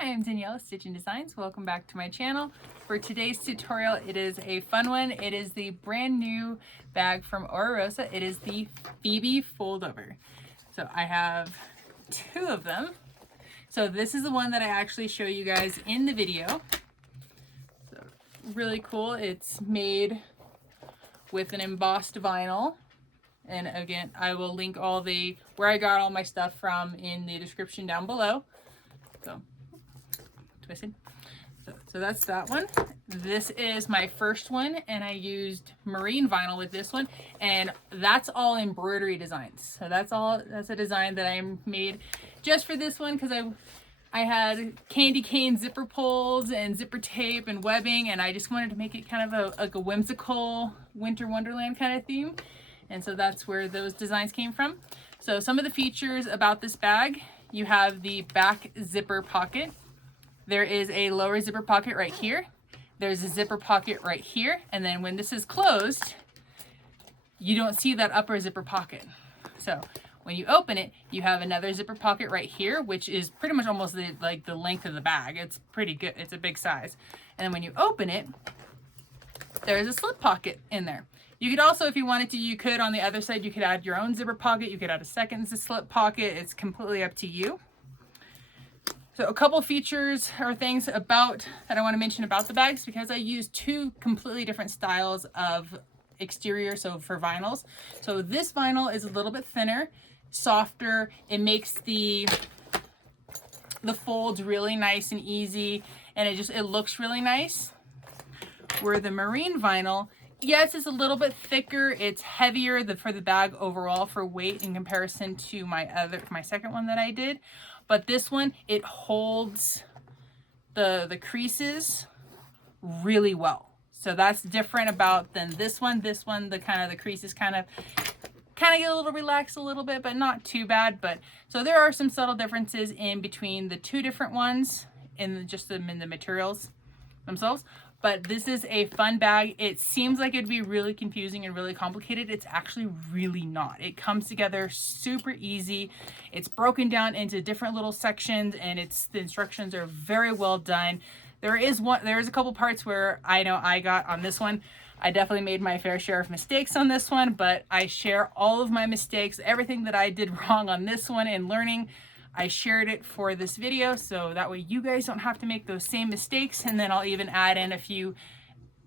Hi, I'm Danielle, Stitching Designs. Welcome back to my channel. For today's tutorial, it is a fun one. It is the brand new bag from Oro Rosa. It is the Fibi Fold Over. So I have two of them. So this is the one that I actually show you guys in the video. So really cool. It's made with an embossed vinyl. And again, I will link where I got all my stuff from in the description down below. So twisted. So that's that one. This is my first one, and I used marine vinyl with this one, and that's all embroidery designs. So that's a design that I made just for this one because I had candy cane zipper pulls and zipper tape and webbing, and I just wanted to make it kind of like a whimsical winter wonderland kind of theme. And so that's where those designs came from. So some of the features about this bag: you have the back zipper pocket. There is a lower zipper pocket right here. There's a zipper pocket right here. And then when this is closed, you don't see that upper zipper pocket. So when you open it, you have another zipper pocket right here, which is pretty much almost the length of the bag. It's pretty good. It's a big size. And then when you open it, there's a slip pocket in there. You could also, if you wanted to, you could on the other side, you could add your own zipper pocket. You could add a second slip pocket. It's completely up to you. So a couple features or things that I want to mention about the bags, because I use two completely different styles of exterior, so for vinyls. So this vinyl is a little bit thinner, softer. It makes the folds really nice and easy, and it looks really nice. Where the marine vinyl, yes, it's a little bit thicker. It's heavier for the bag overall for weight in comparison to my second one that I did. But this one, it holds the creases really well. So that's different than this one. This one, the creases kind of get a little relaxed a little bit, but not too bad. But so there are some subtle differences in between the two different ones in the materials themselves. But this is a fun bag. It seems like it'd be really confusing and really complicated. It's actually really not. It comes together super easy. It's broken down into different little sections, and the instructions are very well done. There is a couple parts where I know I got on this one. I definitely made my fair share of mistakes on this one, but I share all of my mistakes, everything that I did wrong on this one in learning. I shared it for this video, so that way you guys don't have to make those same mistakes. And then I'll even add in a few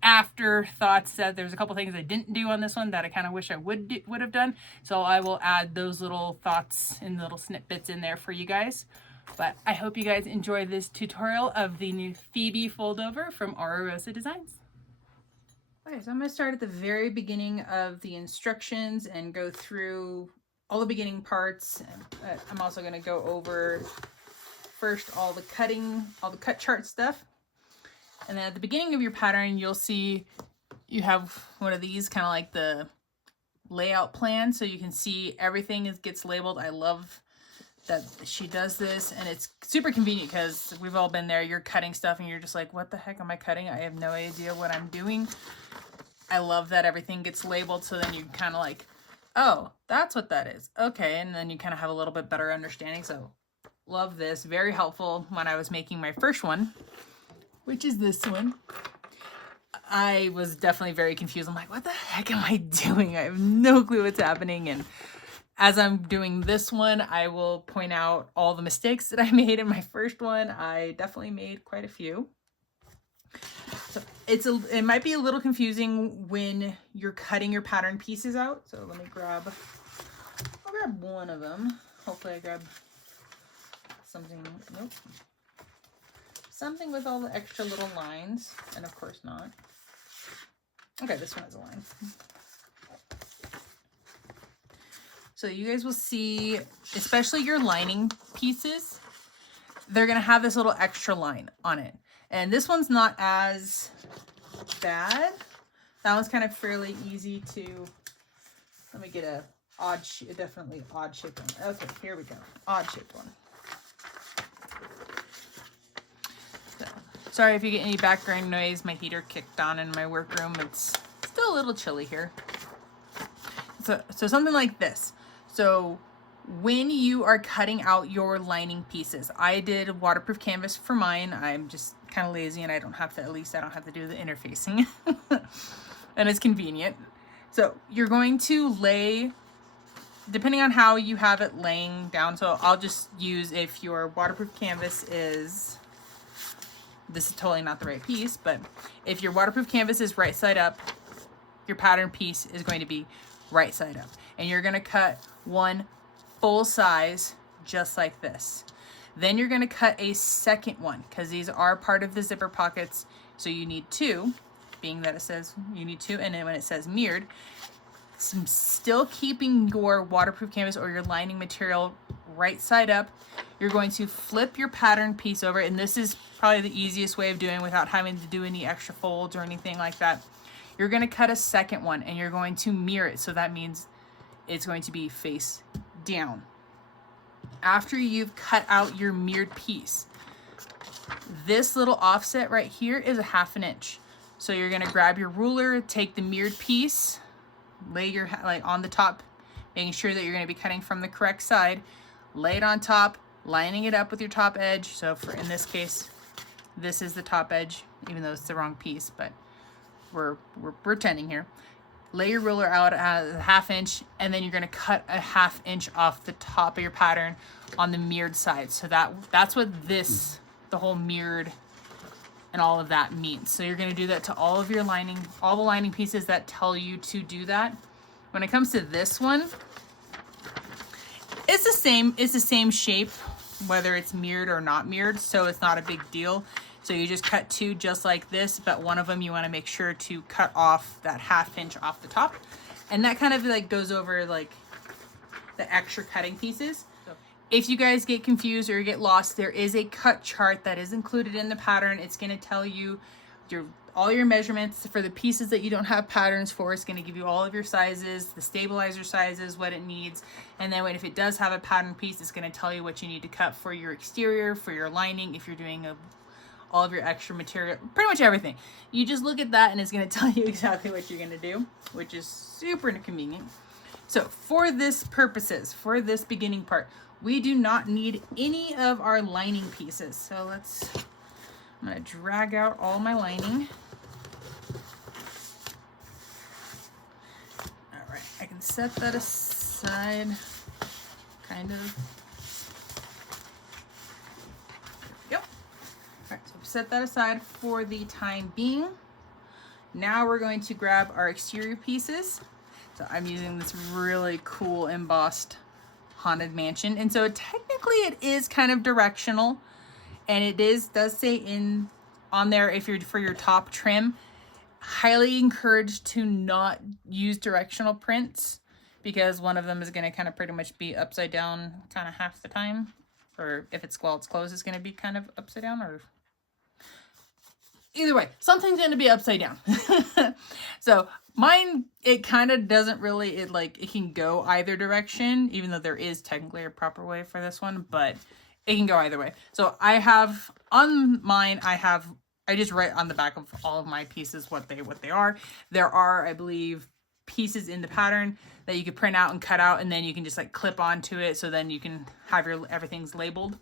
afterthoughts that there's a couple things I didn't do on this one that I kind of wish I would have done. So I will add those little thoughts and little snippets in there for you guys. But I hope you guys enjoy this tutorial of the new Fibi Fold Over from Oro Rosa Designs. Okay, so I'm going to start at the very beginning of the instructions and go through all the beginning parts. I'm also going to go over first all the cut chart stuff. And then at the beginning of your pattern, you'll see you have one of these, kind of like the layout plan, so you can see everything gets labeled. I love that she does this, and it's super convenient because we've all been there. You're cutting stuff and you're just like, what the heck am I cutting? I have no idea what I'm doing. I love that everything gets labeled, so then you kind of like, oh, that's what that is. Okay, and then you kind of have a little bit better understanding. So love this. Very helpful when I was making my first one, which is this one. I was definitely very confused. I'm like, what the heck am I doing? I have no clue what's happening. And as I'm doing this one, I will point out all the mistakes that I made in my first one. I definitely made quite a few. So it might be a little confusing when you're cutting your pattern pieces out. So let me I'll grab one of them. Hopefully I grab something, nope. Something with all the extra little lines, and of course not. Okay, this one has a line. So you guys will see, especially your lining pieces, they're gonna have this little extra line on it. And this one's not as bad. That one's kind of fairly easy to, let me get definitely odd shaped one. Okay, here we go. Odd shaped one. So, sorry if you get any background noise. My heater kicked on in my workroom. It's still a little chilly here. So something like this. So when you are cutting out your lining pieces, I did waterproof canvas for mine. I'm just kind of lazy and I don't have to, at least I don't have to do the interfacing. And it's convenient. So you're going to lay, depending on how you have it laying down. So I'll just use, if your waterproof canvas is, this is totally not the right piece, but if your waterproof canvas is right side up, your pattern piece is going to be right side up. And you're going to cut one full size just like this. Then you're going to cut a second one because these are part of the zipper pockets. So you need two, being that it says you need two. And then when it says mirrored, still keeping your waterproof canvas or your lining material right side up, you're going to flip your pattern piece over. And this is probably the easiest way of doing it without having to do any extra folds or anything like that. You're going to cut a second one and you're going to mirror it. So that means it's going to be face down. After you've cut out your mirrored piece, this little offset right here is a 1/2 inch. So you're going to grab your ruler, take the mirrored piece, lay your like on the top, making sure that you're going to be cutting from the correct side, lay it on top, lining it up with your top edge. So for, in this case, this is the top edge, even though it's the wrong piece, but we're pretending here. Lay your ruler out at a 1/2 inch, and then you're going to cut a 1/2 inch off the top of your pattern on the mirrored side. So that's what this, the whole mirrored and all of that means. So you're going to do that to all of your lining, all the lining pieces that tell you to do that. When it comes to this one, it's the same shape, whether it's mirrored or not mirrored, so it's not a big deal. So you just cut two just like this, but one of them you want to make sure to cut off that 1/2 inch off the top. And that kind of like goes over like the extra cutting pieces. So if you guys get confused or get lost, there is a cut chart that is included in the pattern. It's going to tell you all your measurements for the pieces that you don't have patterns for. It's going to give you all of your sizes, the stabilizer sizes, what it needs. And then if it does have a pattern piece, it's going to tell you what you need to cut for your exterior, for your lining, if you're doing all of your extra material, pretty much everything. You just look at that and it's going to tell you exactly what you're going to do, which is super convenient. So for this purposes, for this beginning part, we do not need any of our lining pieces. So I'm going to drag out all my lining. All right, I can set that aside, kind of. Alright, so set that aside for the time being. Now we're going to grab our exterior pieces. So I'm using this really cool embossed haunted mansion. And so technically it is kind of directional. And it does say on there, if you're for your top trim, highly encouraged to not use directional prints because one of them is going to kind of pretty much be upside down kind of half the time. Or if it's while it's closed, it's going to be kind of upside down, or either way, something's going to be upside down. So mine, it kind of doesn't really, it can go either direction, even though there is technically a proper way for this one, but it can go either way. So I have, on mine, I just write on the back of all of my pieces what they are. There are, I believe, pieces in the pattern that you can print out and cut out, and then you can just like clip onto it, so then you can have everything's labeled.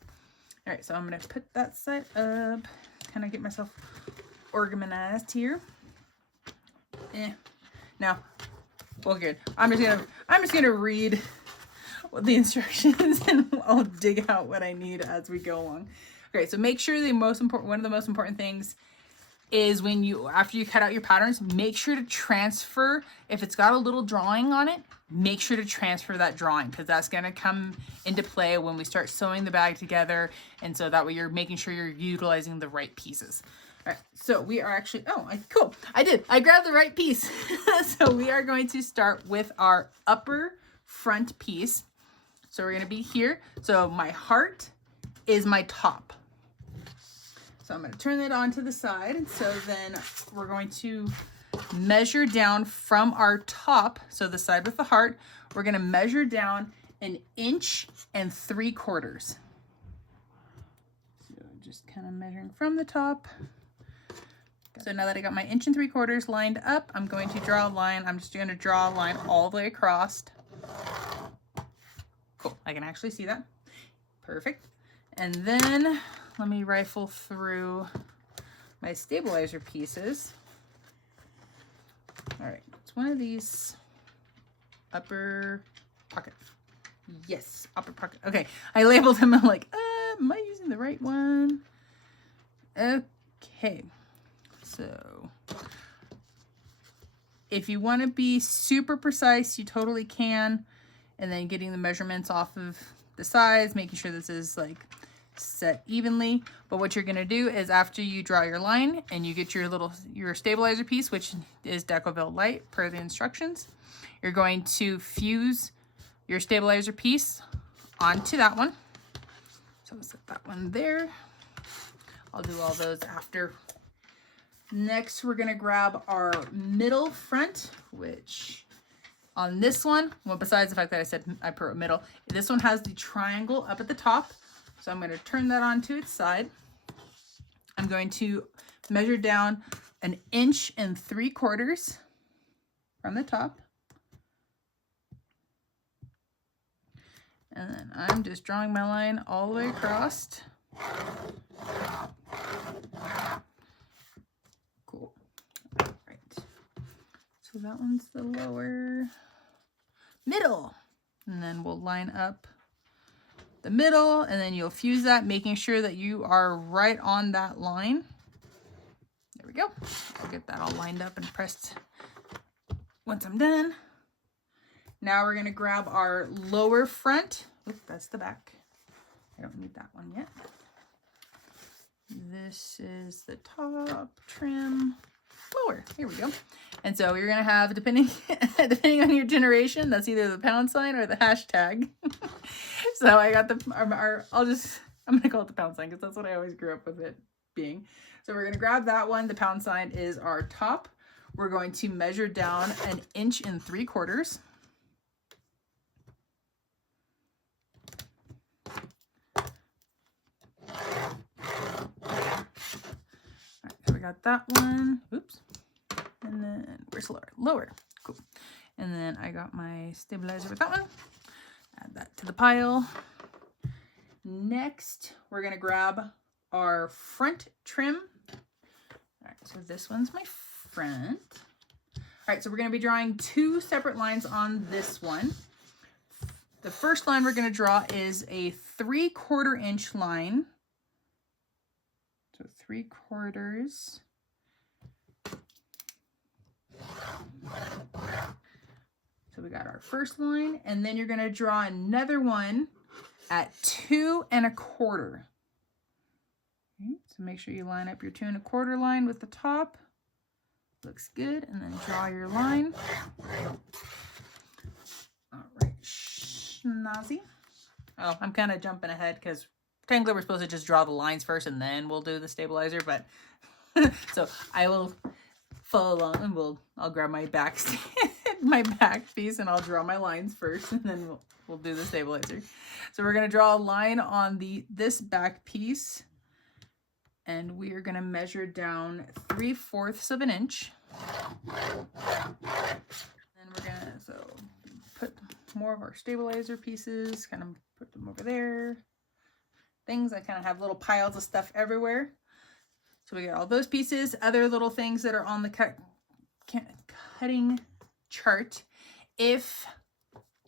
All right, so I'm going to put that side up, kind of get myself organized here. Now, well, good. I'm just gonna read the instructions and I'll dig out what I need as we go along. Okay, so make sure one of the most important things is after you cut out your patterns, make sure to transfer, if it's got a little drawing on it, make sure to transfer that drawing, because that's going to come into play when we start sewing the bag together. And so that way you're making sure you're utilizing the right pieces. All right, so we are actually, cool. I grabbed the right piece. So we are going to start with our upper front piece. So we're going to be here. So my heart is my top. So I'm going to turn that on to the side. And so then we're going to measure down from our top. So the side with the heart, we're going to measure down 1 3/4 inches. So just kind of measuring from the top. So now that I got my 1 3/4 inches lined up, I'm going to draw a line. I'm just going to draw a line all the way across. Cool, I can actually see that. Perfect. And then let me rifle through my stabilizer pieces. All right, it's one of these upper pocket. Yes, upper pocket. Okay, I labeled them. I'm like, am I using the right one? Okay, so if you want to be super precise, you totally can. And then getting the measurements off of the sides, making sure this is like set evenly. But what you're gonna do is after you draw your line and you get your stabilizer piece, which is Decoville Light per the instructions, you're going to fuse your stabilizer piece onto that one. So I'll set that one there. I'll do all those after. Next, we're gonna grab our middle front, which on this one, well, besides the fact that I said I put middle, this one has the triangle up at the top. So I'm gonna turn that onto its side. I'm going to measure down 1 3/4 inches from the top. And then I'm just drawing my line all the way across. Cool. All right. So that one's the lower middle. And then we'll line up the middle, and then you'll fuse that, making sure that you are right on that line. There we go. I'll get that all lined up and pressed once I'm done. Now we're gonna grab our lower front. Oop, that's the back. I don't need that one yet. This is the top trim, lower. Here we go. And so you're gonna have, depending on your generation, that's either the pound sign or the hashtag. So I got I'm gonna call it the pound sign because that's what I always grew up with it being. So we're gonna grab that one. The pound sign is our top. We're going to measure down 1 3/4 inches. So we got that one. Oops. And then where's lower? Lower. Cool. And then I got my stabilizer with that one. Add that to the pile. Next, we're gonna grab our front trim. All right, so this one's my front. All right, so we're gonna be drawing 2 separate lines on this one. The first line we're gonna draw is a 3/4 inch line. So 3/4. So we got our first line, and then you're gonna draw another one at 2 1/4. Okay, so make sure you line up your 2 1/4 line with the top. Looks good, and then draw your line. All right, schnazzy. Oh, I'm kind of jumping ahead because technically we're supposed to just draw the lines first and then we'll do the stabilizer, but so I will follow along and I'll grab my back my back piece and I'll draw my lines first and then we'll do the stabilizer. So we're gonna draw a line on this back piece and we are gonna measure down 3/4 inch. And we're gonna put more of our stabilizer pieces, kind of put them over there. Things, I kind of have little piles of stuff everywhere. So we got all those pieces, other little things that are on the cutting chart.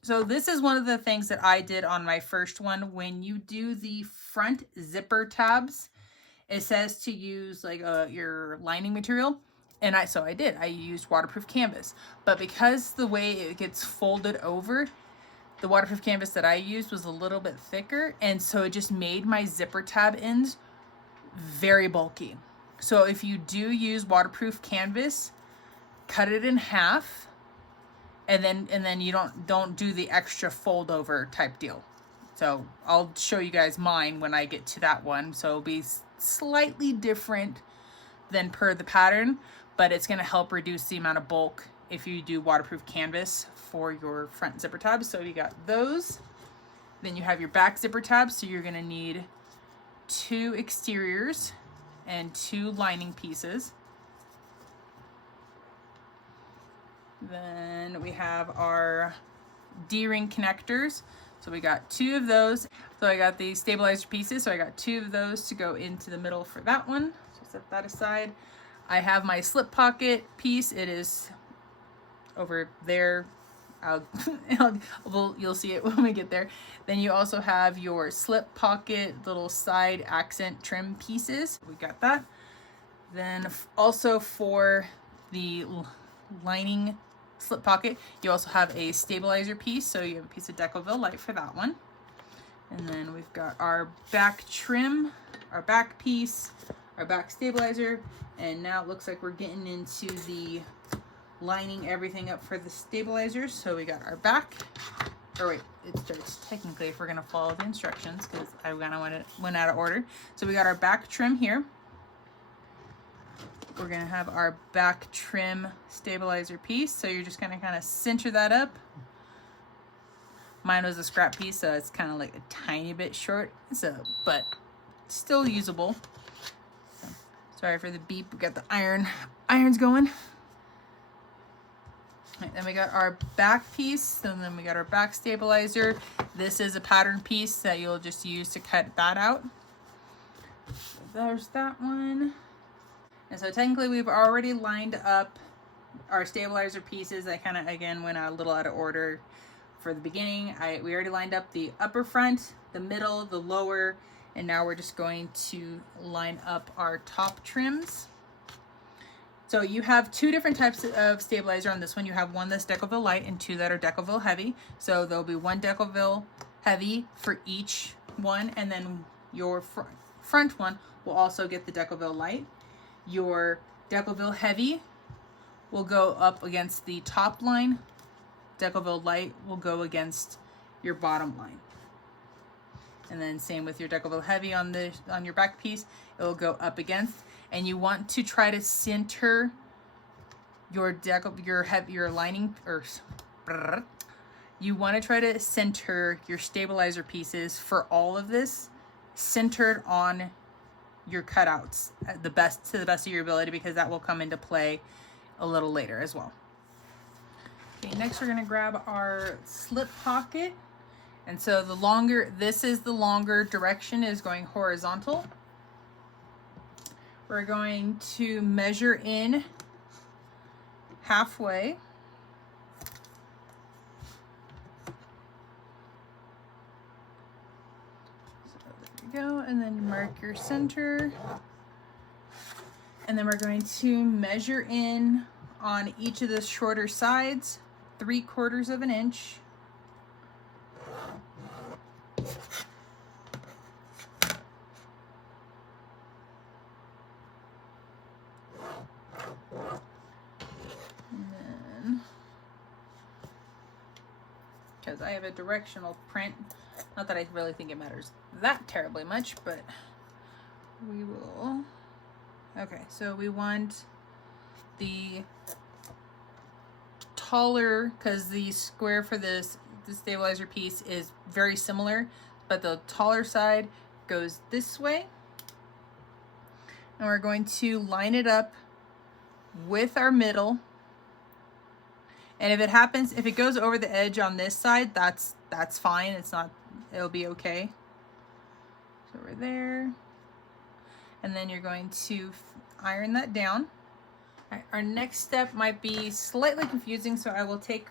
So this is one of the things that I did on my first one. When you do the front zipper tabs, it says to use like your lining material. And I did. I used waterproof canvas. But because the way it gets folded over, the waterproof canvas that I used was a little bit thicker. And so it just made my zipper tab ends very bulky. So if you do use waterproof canvas, cut it in half, and then you don't do the extra fold over type deal. So I'll show you guys mine when I get to that one. So it'll be slightly different than per the pattern, but it's going to help reduce the amount of bulk if you do waterproof canvas for your front zipper tabs. So you got those. Then you have your back zipper tabs. So you're going to need 2 exteriors and 2 lining pieces. Then we have our D-ring connectors. So we got 2 of those. So I got the stabilizer pieces, so I got 2 of those to go into the middle for that one. So set that aside. I have my slip pocket piece. It is over there. You'll see it when we get there. Then you also have your slip pocket little side accent trim pieces. We got that. Then also for the lining slip pocket, you also have a stabilizer piece, so you have a piece of Decoville light for that one. And then we've got our back trim, our back piece, our back stabilizer, and now it looks like we're getting into the lining everything up for the stabilizers. So we got our back, or wait, it starts technically if we're gonna follow the instructions, because I kind of went out of order. So we got our back trim here. We're gonna have our back trim stabilizer piece. So you're just gonna kind of center that up. Mine was a scrap piece, so it's kind of like a tiny bit short, so but still usable. So, sorry for the beep. We got the irons going. Right, then we got our back piece, and then we got our back stabilizer. This is a pattern piece that you'll just use to cut that out. So there's that one. And so technically we've already lined up our stabilizer pieces. I kind of, again, went a little out of order for the beginning. We already lined up the upper front, the middle, the lower, and now we're just going to line up our top trims. So you have 2 different types of stabilizer on this one. You have one that's Decoville light and 2 that are Decoville heavy. So there'll be 1 Decoville heavy for each one, and then your front one will also get the Decoville light. Your Decoville heavy will go up against the top line. Decoville light will go against your bottom line. And then same with your Decoville heavy on your back piece, it will go up against. And you want to try to center your lining, or you want to try to center your stabilizer pieces for all of this centered on your cutouts to the best of your ability, because that will come into play a little later as well. Okay, next we're going to grab our slip pocket. And so this is the longer direction, is going horizontal. We're going to measure in halfway. So there we go, and then mark your center. And then we're going to measure in on each of the shorter sides, 3/4 of an inch. Because I have a directional print. Not that I really think it matters that terribly much, but we will. Okay, so we want the taller, because the square for the stabilizer piece is very similar, but the taller side goes this way. And we're going to line it up with our middle. And if it goes over the edge on this side, that's fine. It'll be okay. So we're there. And then you're going to iron that down. All right, our next step might be slightly confusing, so I will take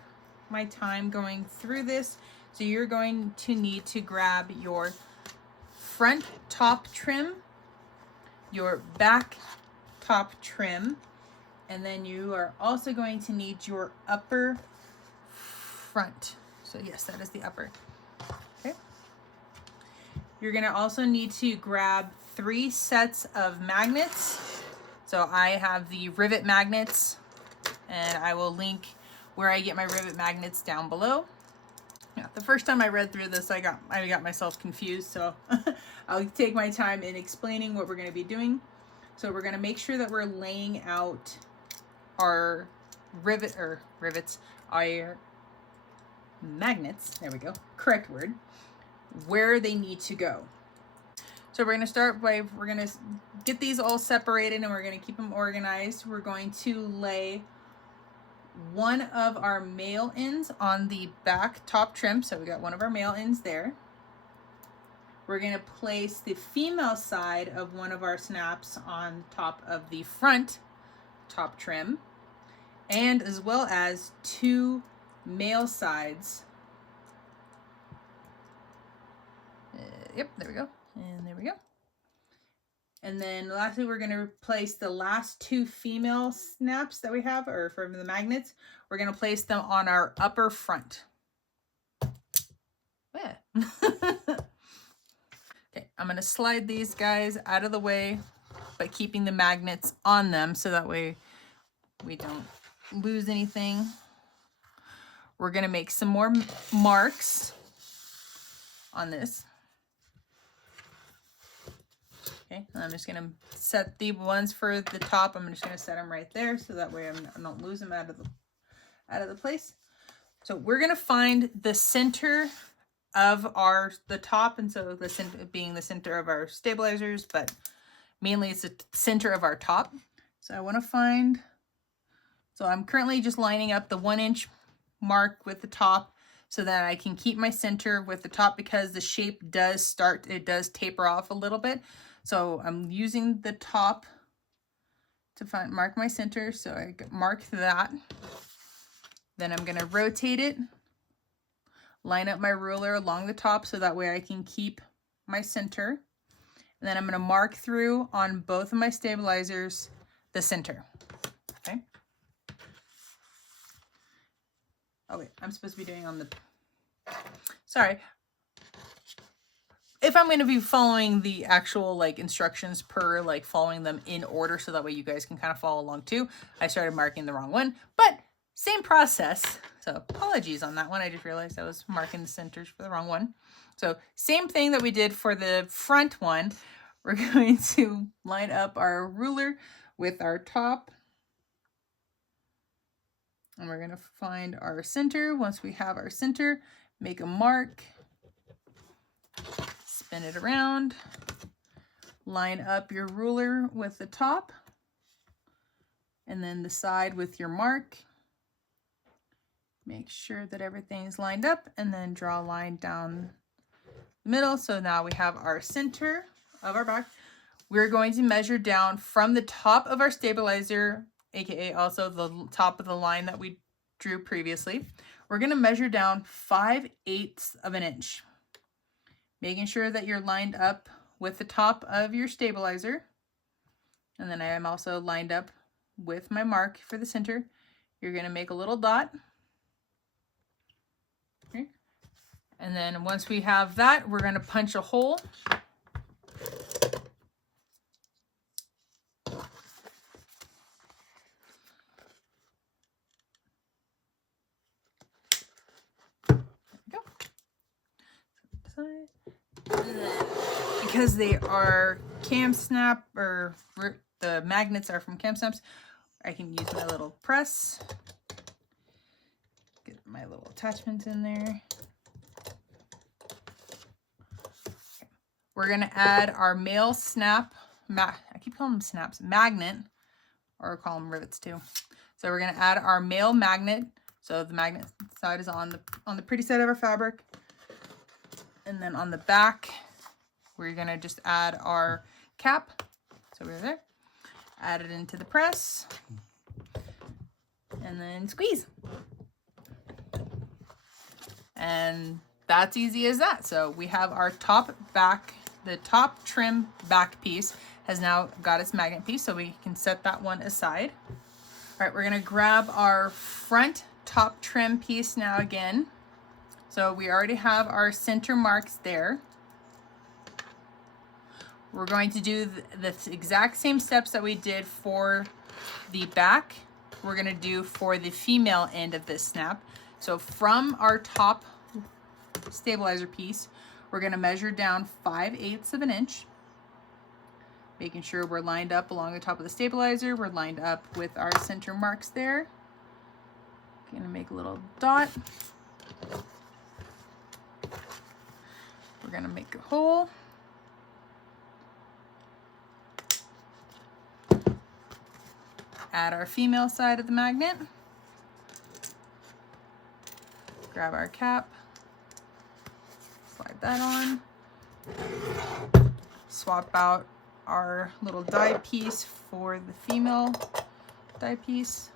my time going through this. So you're going to need to grab your front top trim, your back top trim, and then you are also going to need your upper front. So yes, that is the upper. Okay. You're going to also need to grab 3 sets of magnets. So I have the rivet magnets, and I will link where I get my rivet magnets down below. Yeah, the first time I read through this, I got myself confused, so I'll take my time in explaining what we're going to be doing. So we're going to make sure that we're laying out our rivets, our magnets, there we go, correct word, where they need to go. So we're going to start by, we're going to get these all separated, and we're going to keep them organized. We're going to lay one of our male ends on the back top trim. So we got one of our male ends there. We're going to place the female side of one of our snaps on top of the front top trim, and as well as two male sides. Yep, there we go. And there we go. And then lastly, we're going to replace the last two female snaps that we have, or from the magnets. We're going to place them on our upper front. Yeah. Okay, I'm going to slide these guys out of the way, but keeping the magnets on them so that way we don't lose anything. We're going to make some more marks on this. Okay, and I'm just going to set the ones for the top. I'm just going to set them right there so that way I don't lose them out of the place. So we're going to find the center of the top, and so the center being the center of our stabilizers, but mainly it's the center of our top. So I want to find, so I'm currently just lining up the 1 inch mark with the top so that I can keep my center with the top, because the shape does taper off a little bit. So I'm using the top to mark my center. So I mark that. Then I'm going to rotate it, line up my ruler along the top so that way I can keep my center. And then I'm going to mark through on both of my stabilizers the center. Okay. Oh wait, I'm supposed to be doing on the, sorry. If I'm going to be following the actual like instructions per like following them in order so that way you guys can kind of follow along too, I started marking the wrong one, but same process. So apologies on that one. I just realized I was marking the centers for the wrong one. So same thing that we did for the front one. We're going to line up our ruler with our top. And we're going to find our center. Once we have our center, make a mark. Spin it around, line up your ruler with the top, and then the side with your mark. Make sure that everything's lined up, and then draw a line down the middle. So now we have our center of our back. We're going to measure down from the top of our stabilizer, aka also the top of the line that we drew previously. We're going to measure down 5/8 of an inch. Making sure that you're lined up with the top of your stabilizer. And then I am also lined up with my mark for the center. You're going to make a little dot. Okay. And then once we have that, we're going to punch a hole. There we go. And then, because they are cam snap, or the magnets are from cam snaps, I can use my little press. Get my little attachments in there. Okay. We're going to add our male snap, I keep calling them snaps, magnet, or call them rivets too. So we're going to add our male magnet. So the magnet side is on the pretty side of our fabric. And then on the back, we're going to just add our cap. So we're there. Add it into the press. And then squeeze. And that's easy as that. So we have our top back, the top trim back piece has now got its magnet piece. So we can set that one aside. All right, we're going to grab our front top trim piece now again. So we already have our center marks there. We're going to do the exact same steps that we did for the back. We're going to do for the female end of this snap. So from our top stabilizer piece, we're going to measure down 5/8 of an inch, making sure we're lined up along the top of the stabilizer. We're lined up with our center marks there. Going to make a little dot. We're going to make a hole. Add our female side of the magnet. Grab our cap, slide that on, swap out our little die piece for the female die piece,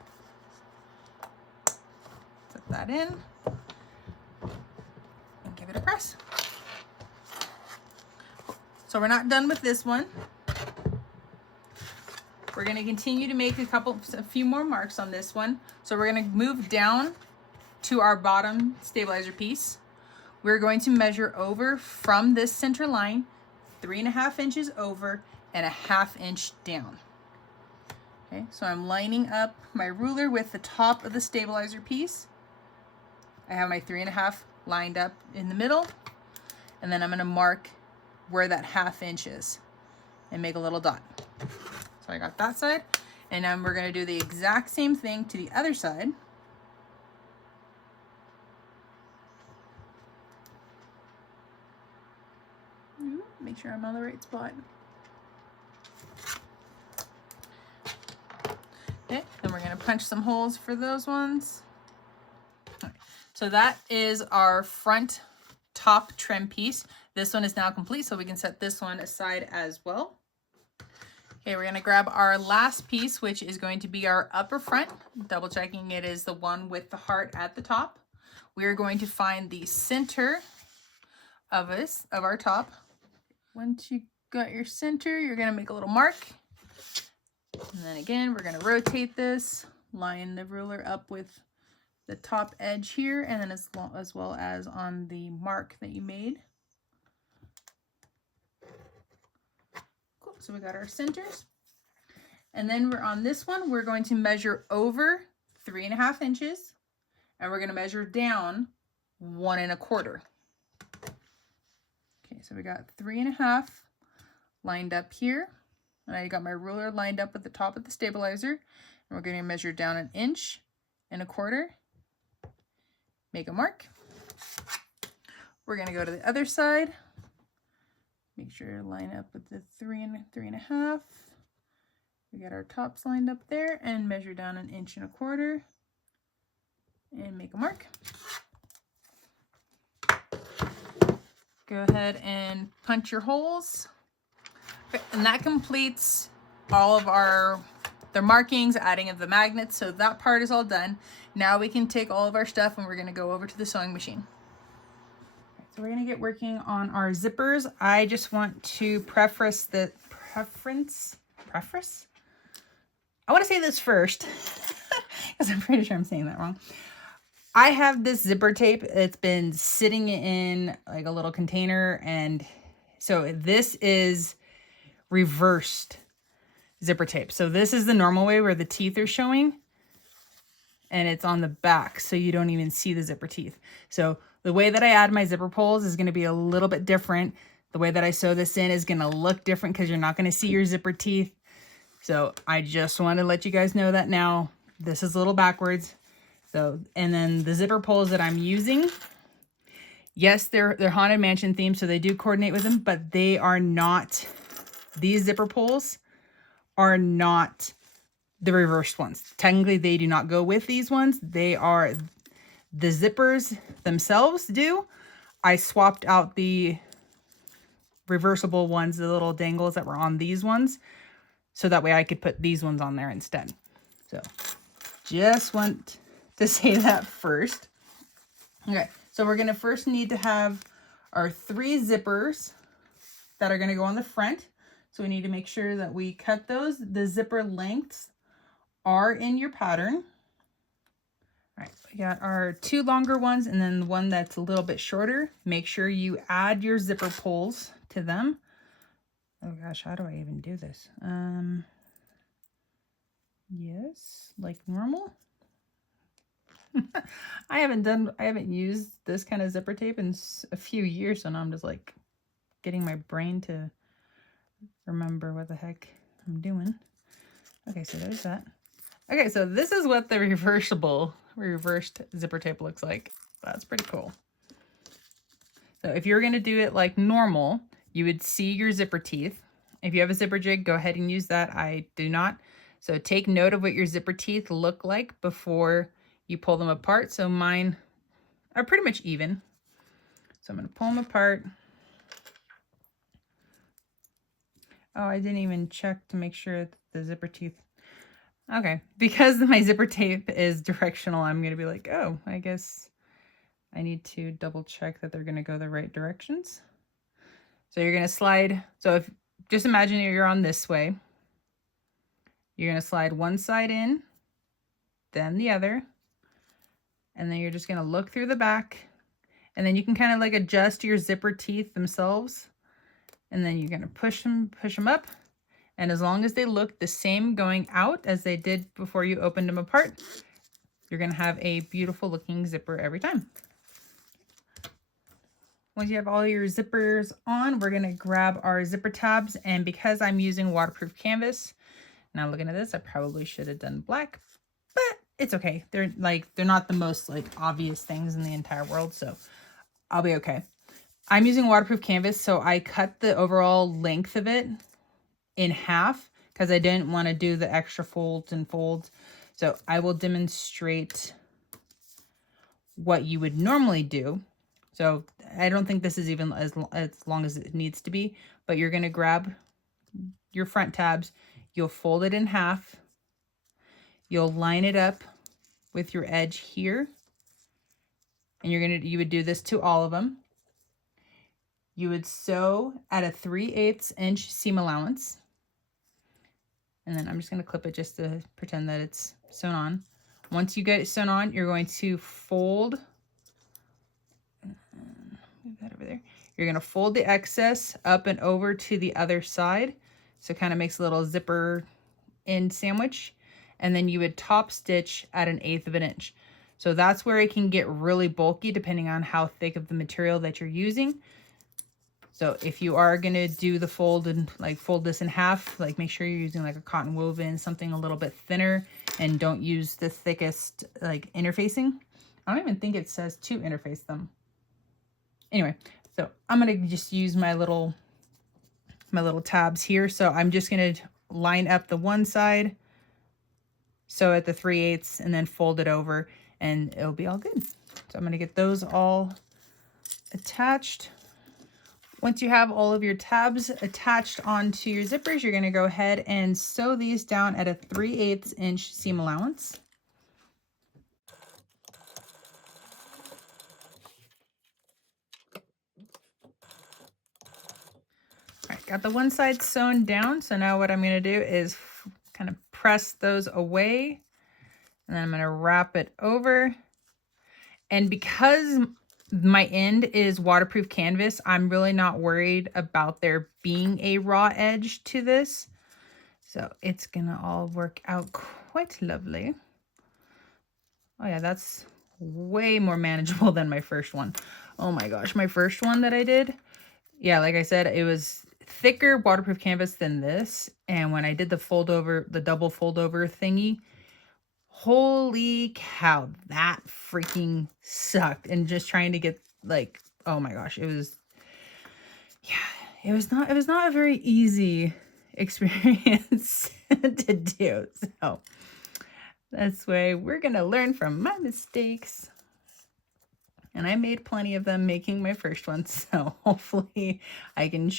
put that in, and give it a press. So we're not done with this one. We're going to continue to make a few more marks on this one. So we're going to move down to our bottom stabilizer piece. We're going to measure over from this center line, 3.5 inches over and a 1/2 inch down. Okay, so I'm lining up my ruler with the top of the stabilizer piece. I have my 3.5 lined up in the middle, and then I'm going to mark where that 1/2 inch is and make a little dot. So I got that side, and then we're going to do the exact same thing to the other side. Make sure I'm on the right spot. Okay, then we're going to punch some holes for those ones. All right, so that is our front top trim piece. This one is now complete, so we can set this one aside as well. Okay, we're going to grab our last piece, which is going to be our upper front. Double checking it is the one with the heart at the top. We are going to find the center of our top. Once you got your center, you're going to make a little mark. And then again, we're going to rotate this, line the ruler up with the top edge here, and then as well as on the mark that you made. Cool, so we got our centers. And then we're on this one, we're going to measure over 3.5 inches, and we're going to measure down 1 1/4. Okay, so we got 3.5 lined up here, and I got my ruler lined up at the top of the stabilizer, and we're going to measure down 1 1/4, make a mark. We're going to go to the other side, make sure to line up with the 3 and 3.5. We got our tops lined up there, and measure down 1 1/4 and make a mark. Go ahead and punch your holes. Okay, and that completes all of the markings, adding of the magnets. So that part is all done. Now we can take all of our stuff and we're going to go over to the sewing machine. So we're going to get working on our zippers. I just want to preface. I want to say this first because I'm pretty sure I'm saying that wrong. I have this zipper tape. It's been sitting in like a little container, and so this is reversed zipper tape. So this is the normal way where the teeth are showing, and it's on the back, so you don't even see the zipper teeth. So the way that I add my zipper pulls is going to be a little bit different. The way that I sew this in is going to look different because you're not going to see your zipper teeth. So I just want to let you guys know that now. This is a little backwards. So, and then the zipper pulls that I'm using, yes, they're Haunted Mansion themed, so they do coordinate with them, but they are not, these zipper pulls are not the reversed ones. Technically, they do not go with these ones. They are, the zippers themselves do. I swapped out the reversible ones, the little dangles that were on these ones, so that way I could put these ones on there instead. So, just want to say that first. Okay, so we're going to first need to have our 3 zippers that are going to go on the front. So we need to make sure that we cut those. The zipper lengths are in your pattern. All right, we got our 2 longer ones and then the one that's a little bit shorter. Make sure you add your zipper pulls to them. Oh gosh, how do I even do this? Yes, like normal. I haven't used this kind of zipper tape in a few years, so now I'm just like getting my brain to remember what the heck I'm doing. Okay, so there's that. Okay, so this is what the reversed zipper tape looks like. That's pretty cool. So if you're going to do it like normal, you would see your zipper teeth. If you have a zipper jig, go ahead and use that. I do not. So take note of what your zipper teeth look like before you pull them apart. So mine, are pretty much even. So I'm going to pull them apart. Oh, I didn't even check to make sure that the zipper teeth. Okay, because my zipper tape is directional, I'm going to be like, oh, I guess I need to double check that they're going to go the right directions. So you're going to slide. So if just imagine you're on this way. You're going to slide one side in, then the other. And then you're just going to look through the back. And then you can kind of like adjust your zipper teeth themselves. And then you're going to push them up. And as long as they look the same going out as they did before you opened them apart, you're going to have a beautiful looking zipper every time. Once you have all your zippers on, we're going to grab our zipper tabs. And because I'm using waterproof canvas, now looking at this, I probably should have done black, but it's okay. They're not the most like obvious things in the entire world, so I'll be okay. I'm using waterproof canvas, so I cut the overall length of it in half because I didn't want to do the extra folds and folds. So I will demonstrate what you would normally do. So I don't think this is even as long as it needs to be, but you're going to grab your front tabs, you'll fold it in half, you'll line it up with your edge here, and you would do this to all of them. You would sew at a 3/8 inch seam allowance. And then I'm just going to clip it just to pretend that it's sewn on. Once you get it sewn on, you're going to fold. Move that over there. You're going to fold the excess up and over to the other side. So it kind of makes a little zipper end sandwich. And then you would top stitch at 1/8 of an inch. So that's where it can get really bulky depending on how thick of the material that you're using. So if you are going to do the fold and like fold this in half, like make sure you're using like a cotton woven, something a little bit thinner, and don't use the thickest like interfacing. I don't even think it says to interface them. Anyway, so I'm going to just use my little tabs here. So I'm just going to line up the one side, sew at the 3/8 and then fold it over and it'll be all good. So I'm going to get those all attached. Once you have all of your tabs attached onto your zippers, you're going to go ahead and sew these down at a 3/8 inch seam allowance. All right, got the one side sewn down. So now what I'm going to do is kind of press those away, and then I'm going to wrap it over. And because my end is waterproof canvas, I'm really not worried about there being a raw edge to this. So it's gonna all work out quite lovely. Oh yeah, that's way more manageable than my first one. Oh my gosh, my first one that I did, yeah, like I said, it was thicker waterproof canvas than this. And when I did the fold over, the double fold over thingy, holy cow, that freaking sucked. And just trying to get like, oh my gosh, it was not a very easy experience to do. So that's why we're gonna learn from my mistakes. And I made plenty of them making my first one, so hopefully I can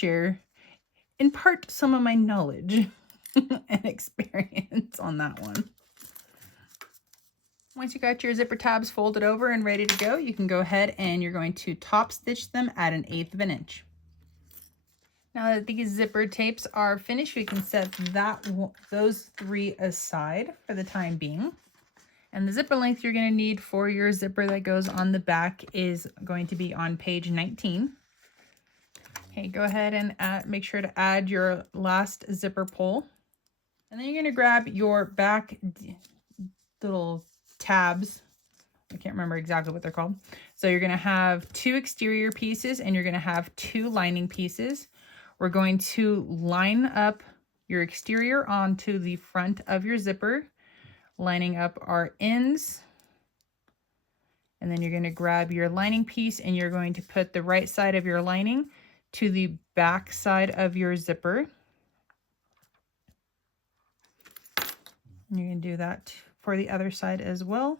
impart some of my knowledge and experience on that one. Once you got your zipper tabs folded over and ready to go, you can go ahead and you're going to top stitch them at 1/8 of an inch. Now that these zipper tapes are finished, we can set those three aside for the time being. And the zipper length you're going to need for your zipper that goes on the back is going to be on page 19. Okay, go ahead and make sure to add your last zipper pull. And then you're going to grab your back little tabs. I can't remember exactly what they're called. So you're going to have 2 exterior pieces and you're going to have 2 lining pieces. We're going to line up your exterior onto the front of your zipper, lining up our ends. And then you're going to grab your lining piece and you're going to put the right side of your lining to the back side of your zipper. And you can do that for the other side as well.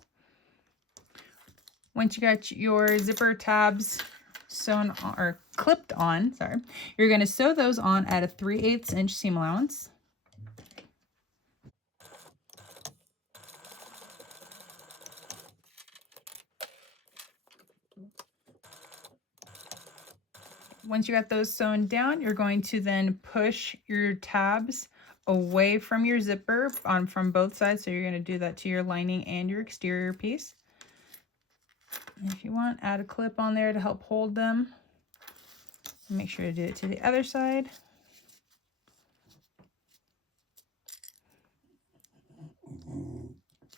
Once you got your zipper tabs sewn on, or clipped on, sorry, you're going to sew those on at a 3/8 inch seam allowance. Once you got those sewn down, you're going to then push your tabs away from your zipper from both sides. So you're going to do that to your lining and your exterior piece. And if you want, add a clip on there to help hold them. Make sure to do it to the other side.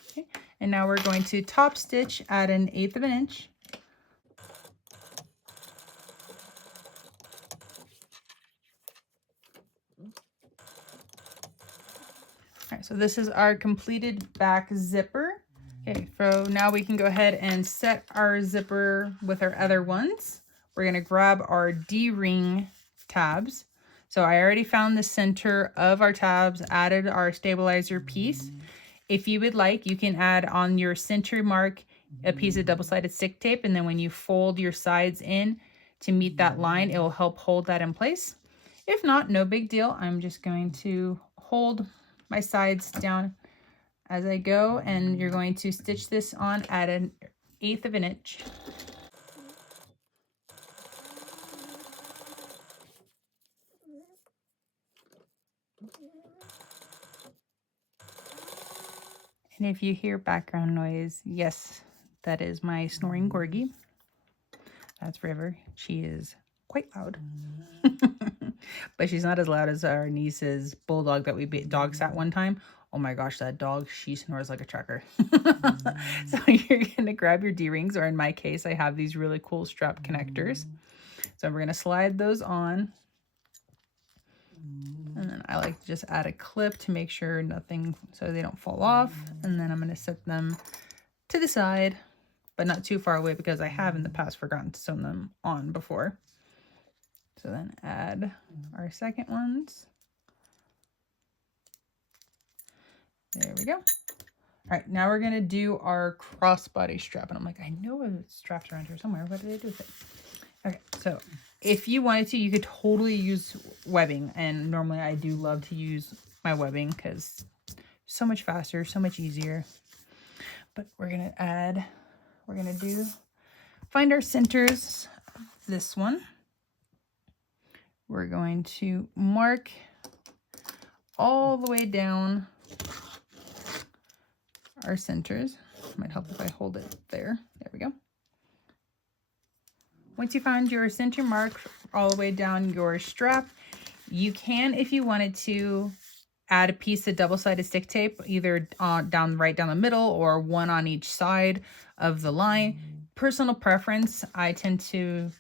Okay. And now we're going to top stitch at an 1/8 of an inch. All right, so this is our completed back zipper. Okay, so now we can go ahead and set our zipper with our other ones. We're gonna grab our D-ring tabs. So I already found the center of our tabs, added our stabilizer piece. If you would like, you can add on your center mark a piece of double-sided stick tape, and then when you fold your sides in to meet that line, it will help hold that in place. If not, no big deal. I'm just going to hold my sides down as I go, and you're going to stitch this on at an 1/8 of an inch. And if you hear background noise, yes, that is my snoring corgi. That's River. She is quite loud. But she's not as loud as our niece's bulldog that we dog sat one time. Oh my gosh, that dog, she snores like a trucker. So you're going to grab your D-rings, or in my case, I have these really cool strap connectors. So we're going to slide those on. And then I like to just add a clip to make sure nothing, so they don't fall off. And then I'm going to set them to the side, but not too far away because I have in the past forgotten to sew them on before. So then add our second ones. There we go. All right, now we're gonna do our crossbody strap. And I'm like, I know it's strapped around here somewhere. What did I do with it? Okay, so if you wanted to, you could totally use webbing. And normally I do love to use my webbing because so much faster, so much easier. But we're gonna find our centers. This one. We're going to mark all the way down our centers. Might help if I hold it there. There we go. Once you find your center mark all the way down your strap, you can, if you wanted to, add a piece of double-sided stick tape, either right down the middle or one on each side of the line. Personal preference, I tend to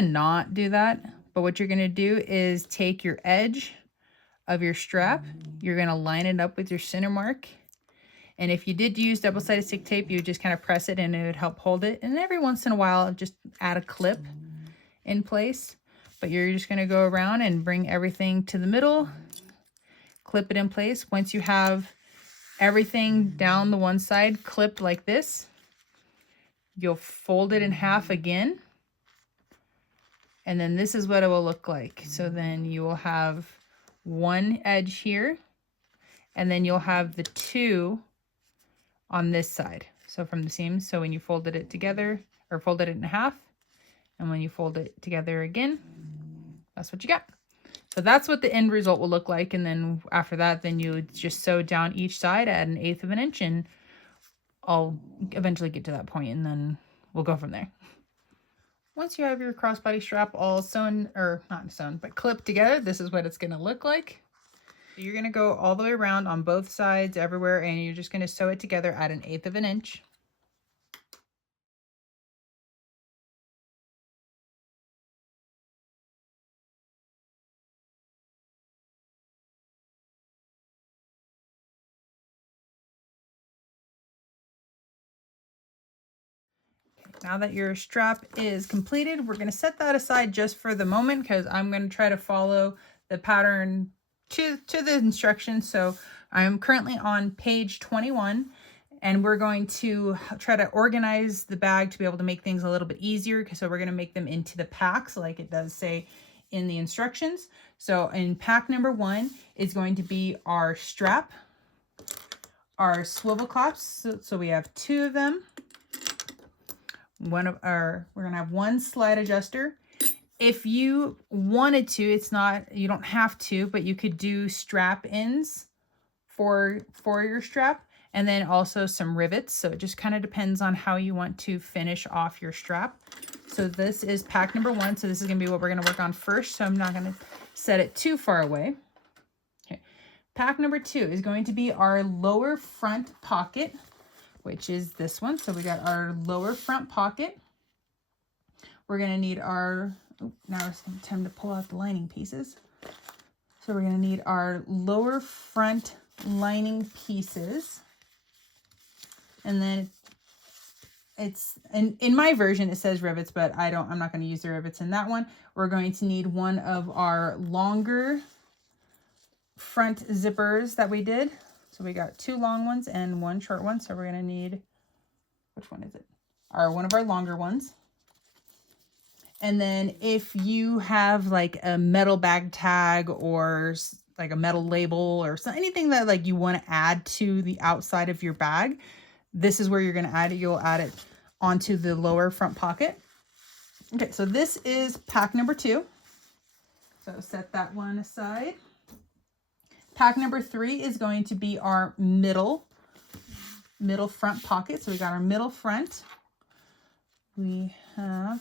not do that. But what you're going to do is take your edge of your strap. You're going to line it up with your center mark. And if you did use double-sided stick tape, you would just kind of press it and it would help hold it. And every once in a while, just add a clip in place. But you're just going to go around and bring everything to the middle, clip it in place. Once you have everything down the one side clipped like this, you'll fold it in half again. And then this is what it will look like. So then you will have one edge here, and then you'll have the two on this side. So from the seams, so when you folded it together, or folded it in half, and when you fold it together again, that's what you got. So that's what the end result will look like. And then after that, then you would just sew down each side at an 1/8 of an inch, and I'll eventually get to that point, and then we'll go from there. Once you have your crossbody strap all sewn, or not sewn, but clipped together, this is what it's going to look like. You're going to go all the way around on both sides everywhere, and you're just going to sew it together at an 1/8 of an inch. Now that your strap is completed, we're going to set that aside just for the moment because I'm going to try to follow the pattern to the instructions. So I'm currently on page 21, And we're going to try to organize the bag to be able to make things a little bit easier. So we're going to make them into the packs like it does say in the instructions. So in pack number 1 is going to be our strap, our swivel clasps. So we have 2 of them. We're going to have 1 slide adjuster. If you wanted to, you don't have to, but you could do strap ends for your strap, and then also some rivets. So it just kind of depends on how you want to finish off your strap. So this is pack number 1. So this is going to be what we're going to work on first. So I'm not going to set it too far away. Okay. Pack number 2 is going to be our lower front pocket, which is this one. So we got our lower front pocket. We're going to need our, now it's time to pull out the lining pieces. So we're going to need our lower front lining pieces. And then it's, in my version, it says rivets, but I'm not going to use the rivets in that one. We're going to need one of our longer front zippers that we did. So we got 2 long ones and 1 short one. So we're going to need, which one is it? One of our longer ones. And then if you have like a metal bag tag or like a metal label or anything that like you want to add to the outside of your bag, this is where you're going to add it. You'll add it onto the lower front pocket. Okay, so this is pack number 2. So set that one aside. Pack number 3 is going to be our middle front pocket. So we got our middle front. We have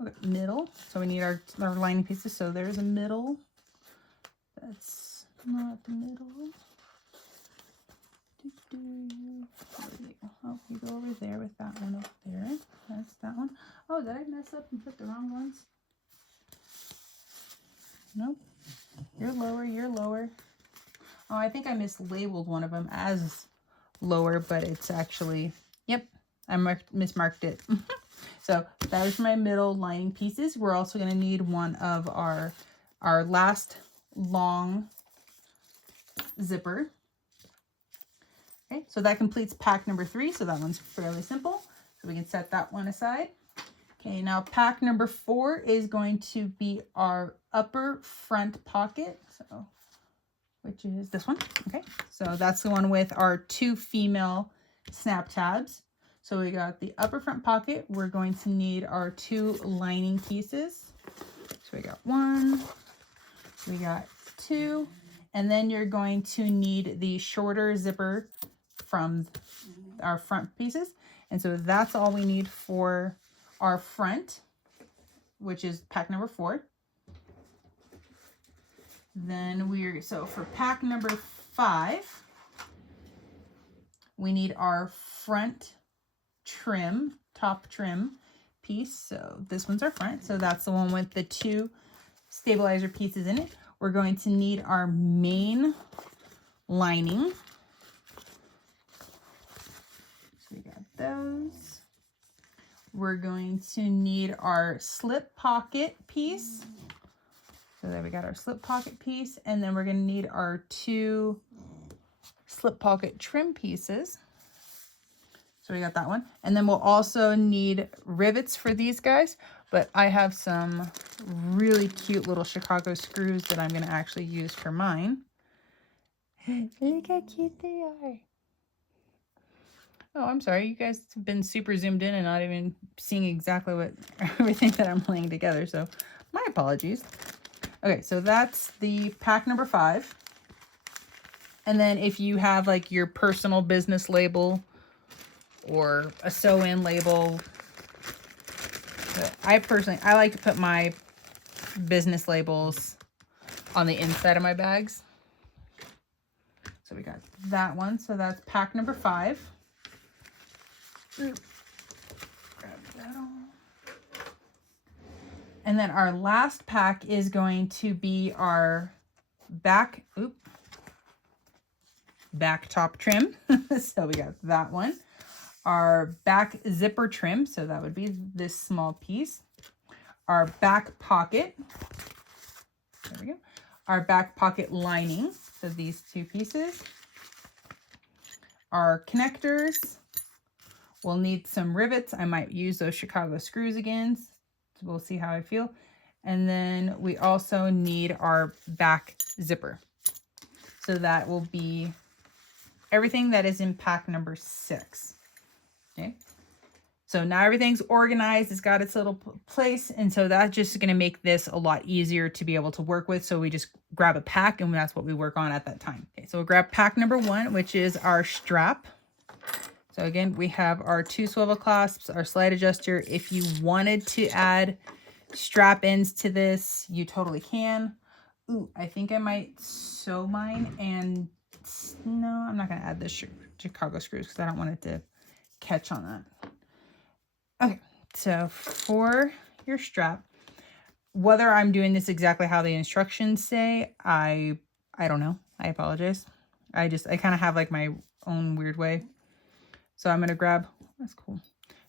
okay, middle. So we need our lining pieces. So there's a middle. That's not the middle. Oh, you go over there with that one up there. That's that one. Oh, did I mess up and put the wrong ones? Nope. You're lower, you're lower. Oh, I think I mislabeled one of them as lower, but it's actually, yep, I mismarked it. So that was my middle lining pieces. We're also going to need one of our last long zipper. Okay, so that completes pack number 3. So that one's fairly simple. So we can set that one aside. Okay, now pack number 4 is going to be our upper front pocket. So, which is this one. Okay, so that's the one with our 2 female snap tabs. So we got the upper front pocket. We're going to need our 2 lining pieces. So we got 1, we got 2, and then you're going to need the shorter zipper from our front pieces. And so that's all we need for our front, which is pack number 4. Then so for pack number 5, we need our front trim, top trim piece. So this one's our front. So that's the one with the 2 stabilizer pieces in it. We're going to need our main lining. So we got those. We're going to need our slip pocket piece. So there we got our slip pocket piece. And then we're going to need our 2 slip pocket trim pieces. So we got that one. And then we'll also need rivets for these guys. But I have some really cute little Chicago screws that I'm going to actually use for mine. Look how cute they are. Oh, I'm sorry. You guys have been super zoomed in and not even seeing exactly everything that I'm laying together. So my apologies. Okay, so that's the pack number 5. And then if you have like your personal business label or a sew-in label, I like to put my business labels on the inside of my bags. So we got that one. So that's pack number 5. Grab that on. And then our last pack is going to be our back top trim. So we got that one. Our back zipper trim. So that would be this small piece. Our back pocket. There we go. our back pocket lining. So these two pieces. Our connectors. We'll need some rivets. I might use those Chicago screws again. So we'll see how I feel. And then we also need our back zipper. So that will be everything that is in pack number 6. Okay. So now everything's organized. It's got its little place. And so that's just going to make this a lot easier to be able to work with. So we just grab a pack and that's what we work on at that time. Okay, so we'll grab pack number 1, which is our strap. So again, we have our 2 swivel clasps, our slide adjuster. If you wanted to add strap ends to this, you totally can. Ooh, I think I might sew mine, and no, I'm not going to add the Chicago screws because I don't want it to catch on that. Okay, so for your strap, whether I'm doing this exactly how the instructions say, I don't know. I apologize. I kind of have like my own weird way. So I'm going to grab, that's cool.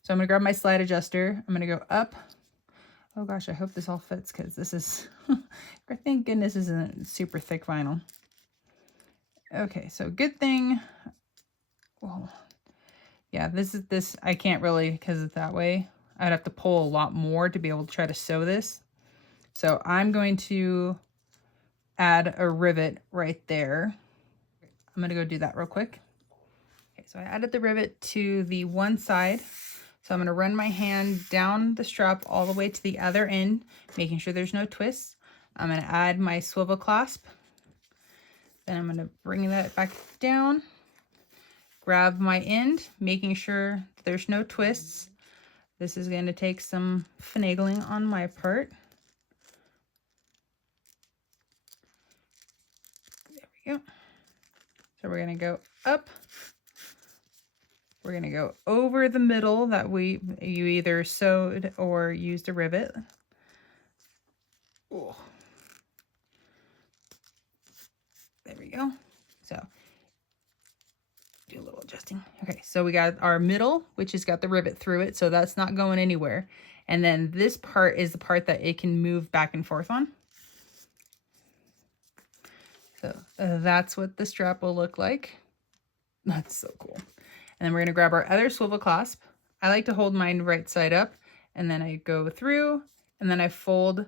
So I'm going to grab my slide adjuster. I'm going to go up. Oh gosh, I hope this all fits because this is, thank goodness this isn't super thick vinyl. Okay, so good thing. Well, yeah, this, I can't really, because it's that way. I'd have to pull a lot more to be able to try to sew this. So I'm going to add a rivet right there. I'm going to go do that real quick. Okay, so I added the rivet to the one side. So I'm going to run my hand down the strap all the way to the other end, making sure there's no twists. I'm going to add my swivel clasp. Then I'm going to bring that back down, grab my end, making sure there's no twists. This is going to take some finagling on my part. There we go. So we're going to go up. We're going to go over the middle that you either sewed or used a rivet. Ooh. There we go. So do a little adjusting. Okay, so we got our middle, which has got the rivet through it, so that's not going anywhere. And then this part is the part that it can move back and forth on. So that's what the strap will look like. That's so cool. And then we're going to grab our other swivel clasp. I like to hold mine right side up, and then I go through, and then I fold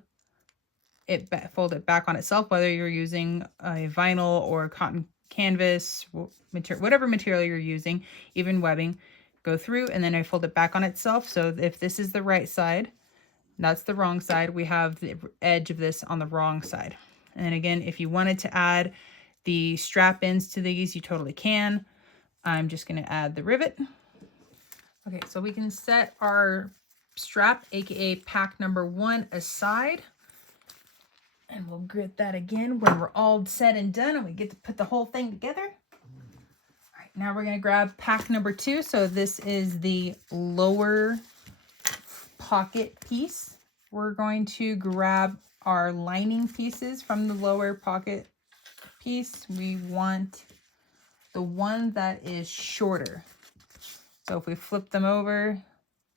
it back on itself, whether you're using a vinyl or cotton canvas, whatever material you're using, even webbing, go through, and then I fold it back on itself. So if this is the right side, that's the wrong side. We have the edge of this on the wrong side. And then again, if you wanted to add the strap ends to these, you totally can. I'm just going to add the rivet. Okay, so we can set our strap, aka pack number 1, aside. And we'll grit that again when we're all said and done and we get to put the whole thing together. All right, now we're going to grab pack number 2. So this is the lower pocket piece. We're going to grab our lining pieces from the lower pocket piece. We want the one that is shorter. So if we flip them over,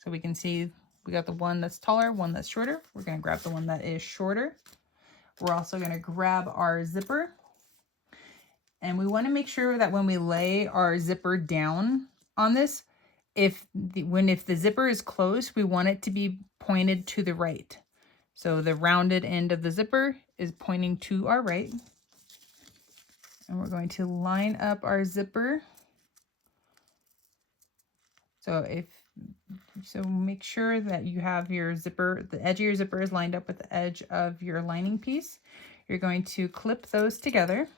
so we can see we got the one that's taller, one that's shorter. We're going to grab the one that is shorter. We're also going to grab our zipper. And we want to make sure that when we lay our zipper down on this, if the zipper is closed, we want it to be pointed to the right. So the rounded end of the zipper is pointing to our right. And we're going to line up our zipper. So make sure that you have your zipper, the edge of your zipper is lined up with the edge of your lining piece. You're going to clip those together.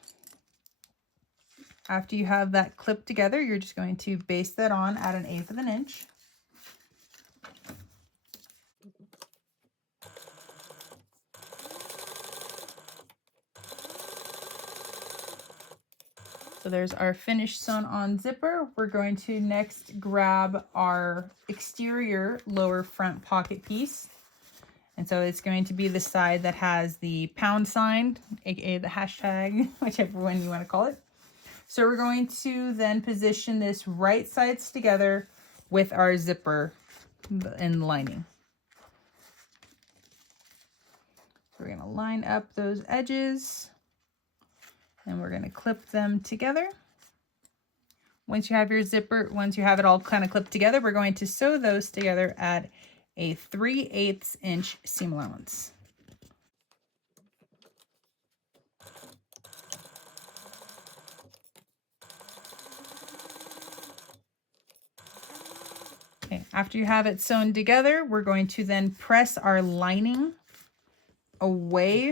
After you have that clipped together, you're just going to baste that on at 1/8 of an inch. So there's our finished sewn on zipper. We're going to next grab our exterior lower front pocket piece. And so it's going to be the side that has the pound sign, aka the hashtag, whichever one you want to call it. So we're going to then position this right sides together with our zipper and lining. So we're going to line up those edges. And we're going to clip them together. Once you have your zipper, once you have it all kind of clipped together, we're going to sew those together at a 3/8 inch seam allowance. Okay, after you have it sewn together, we're going to then press our lining away,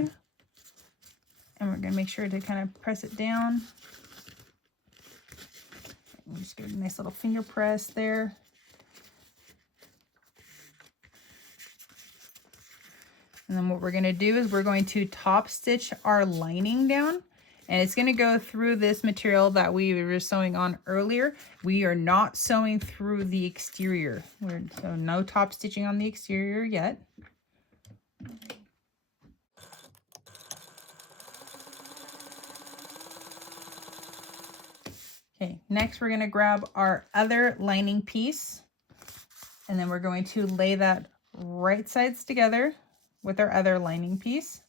and we're going to make sure to kind of press it down. And just give it a nice little finger press there. And then what we're going to do is we're going to top stitch our lining down, and it's going to go through this material that we were sewing on earlier. We are not sewing through the exterior. So no top stitching on the exterior yet. Okay, next we're going to grab our other lining piece, and then we're going to lay that right sides together with our other lining piece.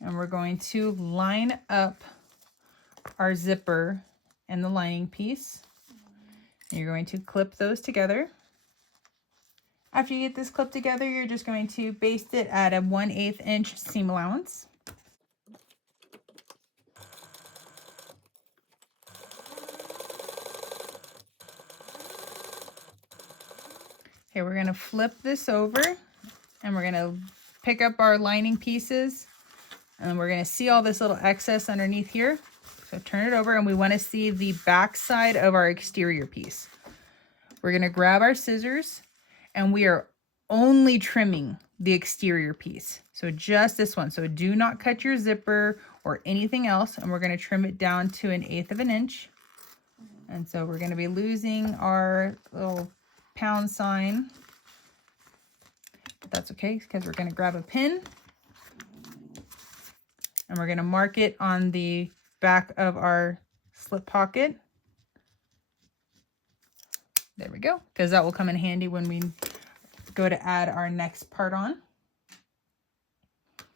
And we're going to line up our zipper and the lining piece. And you're going to clip those together. After you get this clipped together, you're just going to baste it at a 1/8 inch seam allowance. Okay, we're going to flip this over, and we're going to pick up our lining pieces, and then we're going to see all this little excess underneath here. So turn it over, and we want to see the back side of our exterior piece. We're going to grab our scissors, and we are only trimming the exterior piece. So just this one. So do not cut your zipper or anything else, and we're going to trim it down to 1/8 inch. And so we're going to be losing our little pound sign. But that's okay, because we're going to grab a pin, and we're going to mark it on the back of our slip pocket. There we go, because that will come in handy when we go to add our next part on. All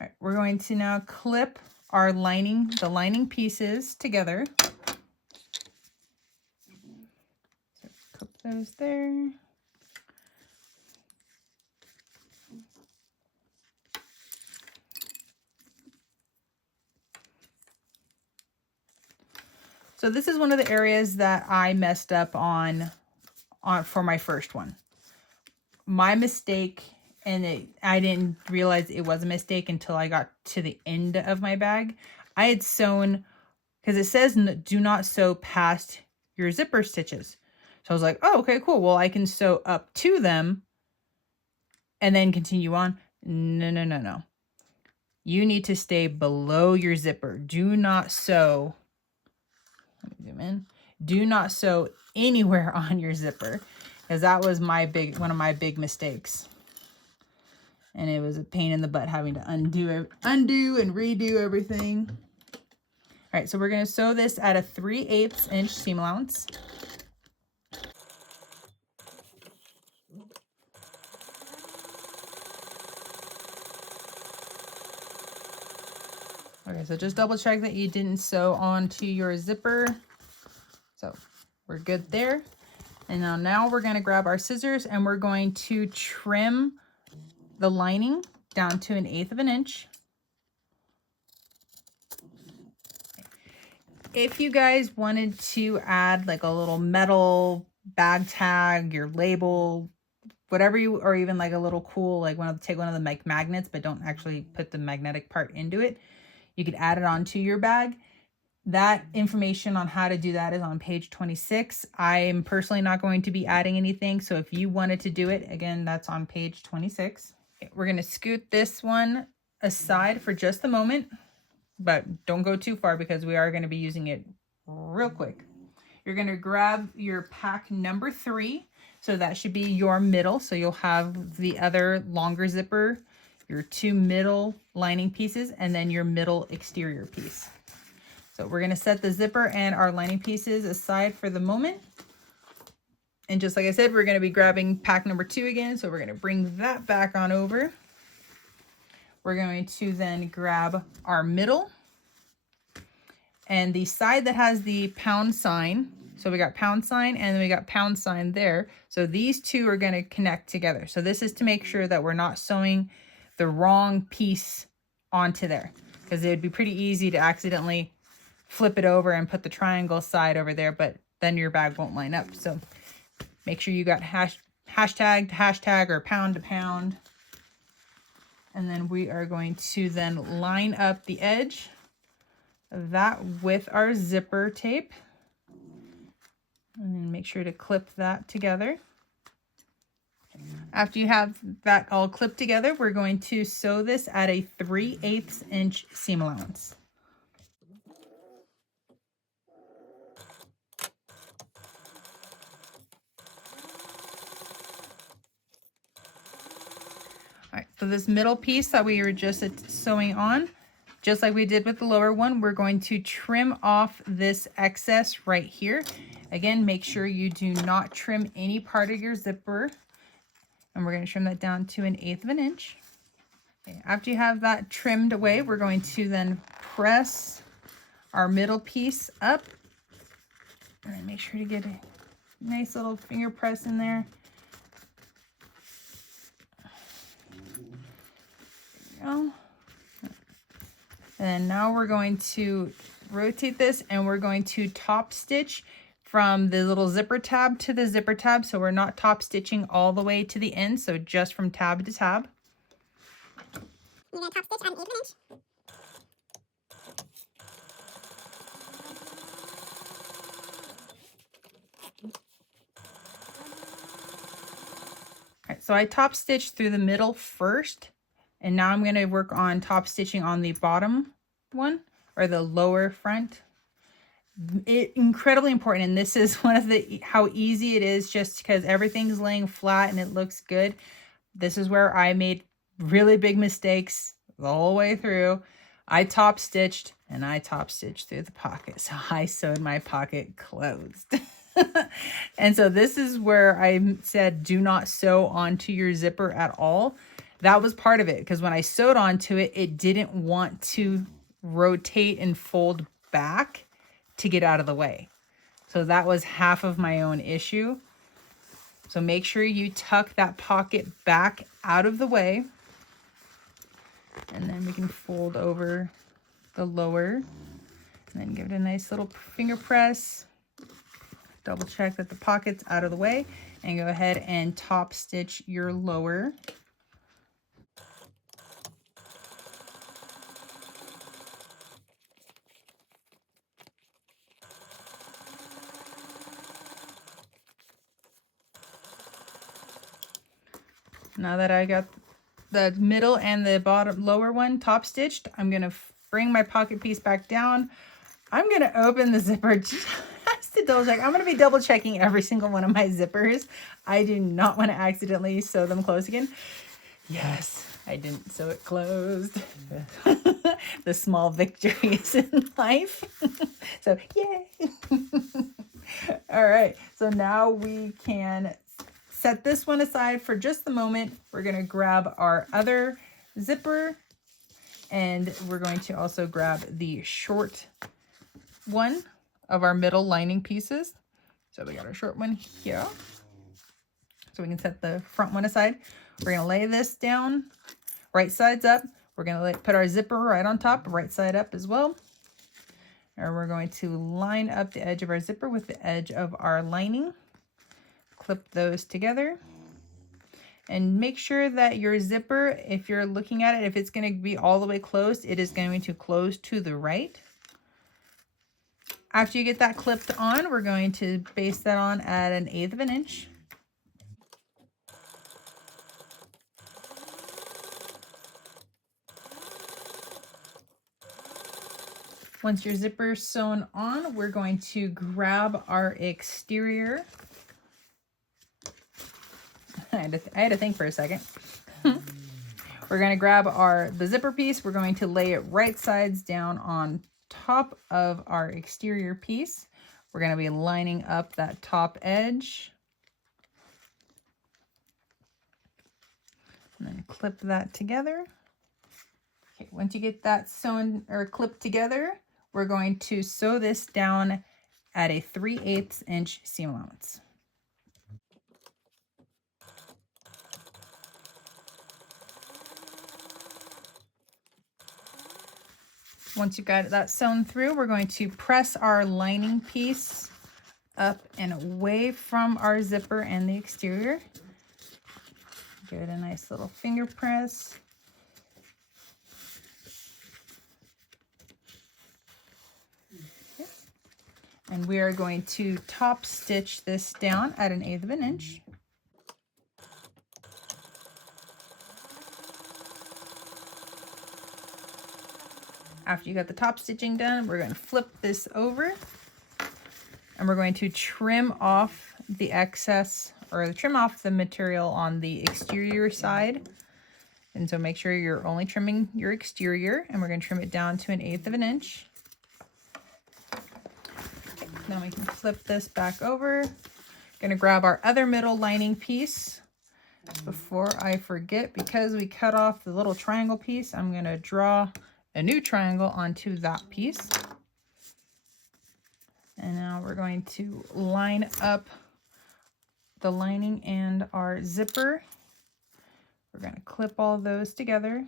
right, we're going to now clip our lining, the lining pieces together. So clip those there. So this is one of the areas that I messed up on for my first one. My mistake, and I didn't realize it was a mistake until I got to the end of my bag. I had sewn, because it says do not sew past your zipper stitches. So I was like, oh, okay, cool. Well, I can sew up to them and then continue on. No, no, no, no. You need to stay below your zipper. Do not sew. Let me zoom in. Do not sew anywhere on your zipper, because that was one of my big mistakes. And it was a pain in the butt having to undo and redo everything. All right, so we're going to sew this at a 3/8 inch seam allowance. Okay, so just double check that you didn't sew onto your zipper. So we're good there. And now we're going to grab our scissors, and we're going to trim the lining down to 1/8 inch. If you guys wanted to add like a little metal bag tag, your label, whatever or even like a little cool, like take one of the magnets, but don't actually put the magnetic part into it, you could add it onto your bag. That information on how to do that is on page 26. I am personally not going to be adding anything, so if you wanted to do it, again, that's on page 26. Okay, we're going to scoot this one aside for just a moment, but don't go too far because we are going to be using it real quick. You're going to grab your pack number 3. So that should be your middle. So you'll have the other longer zipper, your 2 middle lining pieces, and then your middle exterior piece. So we're going to set the zipper and our lining pieces aside for the moment. And just like I said, we're going to be grabbing pack number 2 again. So we're going to bring that back on over. We're going to then grab our middle. And the side that has the pound sign, so we got pound sign and then we got pound sign there. So these two are going to connect together. So this is to make sure that we're not sewing the wrong piece onto there, because it would be pretty easy to accidentally flip it over and put the triangle side over there, but then your bag won't line up. So make sure you got hashtag to hashtag or pound to pound. And then we are going to then line up the edge of that with our zipper tape. And then make sure to clip that together. After you have that all clipped together, we're going to sew this at a 3/8 inch seam allowance. All right, so this middle piece that we were just sewing on, just like we did with the lower one, we're going to trim off this excess right here. Again, make sure you do not trim any part of your zipper. And we're going to trim that down to 1/8 of an inch. Okay, after you have that trimmed away, we're going to then press our middle piece up. And then make sure to get a nice little finger press in there. There we go. And now we're going to rotate this and we're going to top stitch from the little zipper tab to the zipper tab. So we're not top stitching all the way to the end. So just from tab to tab. You're going to top stitch at 1/8 inch. All right, so I top stitched through the middle first, and now I'm going to work on top stitching on the bottom one, or the lower front. Incredibly important, and this is one of the how easy it is, just because everything's laying flat and it looks good. This is where I made really big mistakes the whole way through. I top stitched and I top stitched through the pocket, so I sewed my pocket closed. And so this is where I said do not sew onto your zipper at all. That was part of it, because when I sewed onto it, it didn't want to rotate and fold back to get out of the way. So that was half of my own issue. So make sure you tuck that pocket back out of the way. And then we can fold over the lower and then give it a nice little finger press. Double check that the pocket's out of the way and go ahead and top stitch your lower. Now that I got the middle and the bottom lower one top stitched, I'm going to bring my pocket piece back down. I'm going to open the zipper just to double check. I'm going to be double checking every single one of my zippers. I do not want to accidentally sew them closed again. Yes, I didn't sew it closed. The small victories in life. So yay. All right, so now we can set this one aside for just the moment. We're going to grab our other zipper, and we're going to also grab the short one of our middle lining pieces. So we got our short one here. So we can set the front one aside. We're going to lay this down, right sides up. We're going to put our zipper right on top, right side up as well. And we're going to line up the edge of our zipper with the edge of our lining. Clip those together. And make sure that your zipper, if you're looking at it, if it's going to be all the way closed, it is going to close to the right. After you get that clipped on, we're going to base that on at 1/8 of an inch. Once your zipper is sewn on, we're going to grab our exterior. I had to think for a second. We're going to grab the zipper piece. We're going to lay it right sides down on top of our exterior piece. We're going to be lining up that top edge. And then clip that together. Okay, once you get that sewn or clipped together, we're going to sew this down at a 3/8 inch seam allowance. Once you've got that sewn through, we're going to press our lining piece up and away from our zipper and the exterior. Give it a nice little finger press. Okay. And we are going to top stitch this down at 1/8 inch. After you got the top stitching done, we're going to flip this over and we're going to trim off the excess, or trim off the material on the exterior side. And so make sure you're only trimming your exterior, and we're going to trim it down to 1/8 inch. Okay, now we can flip this back over. Going to grab our other middle lining piece. Before I forget, because we cut off the little triangle piece, I'm going to draw a new triangle onto that piece. And now we're going to line up the lining and our zipper. We're going to clip all those together.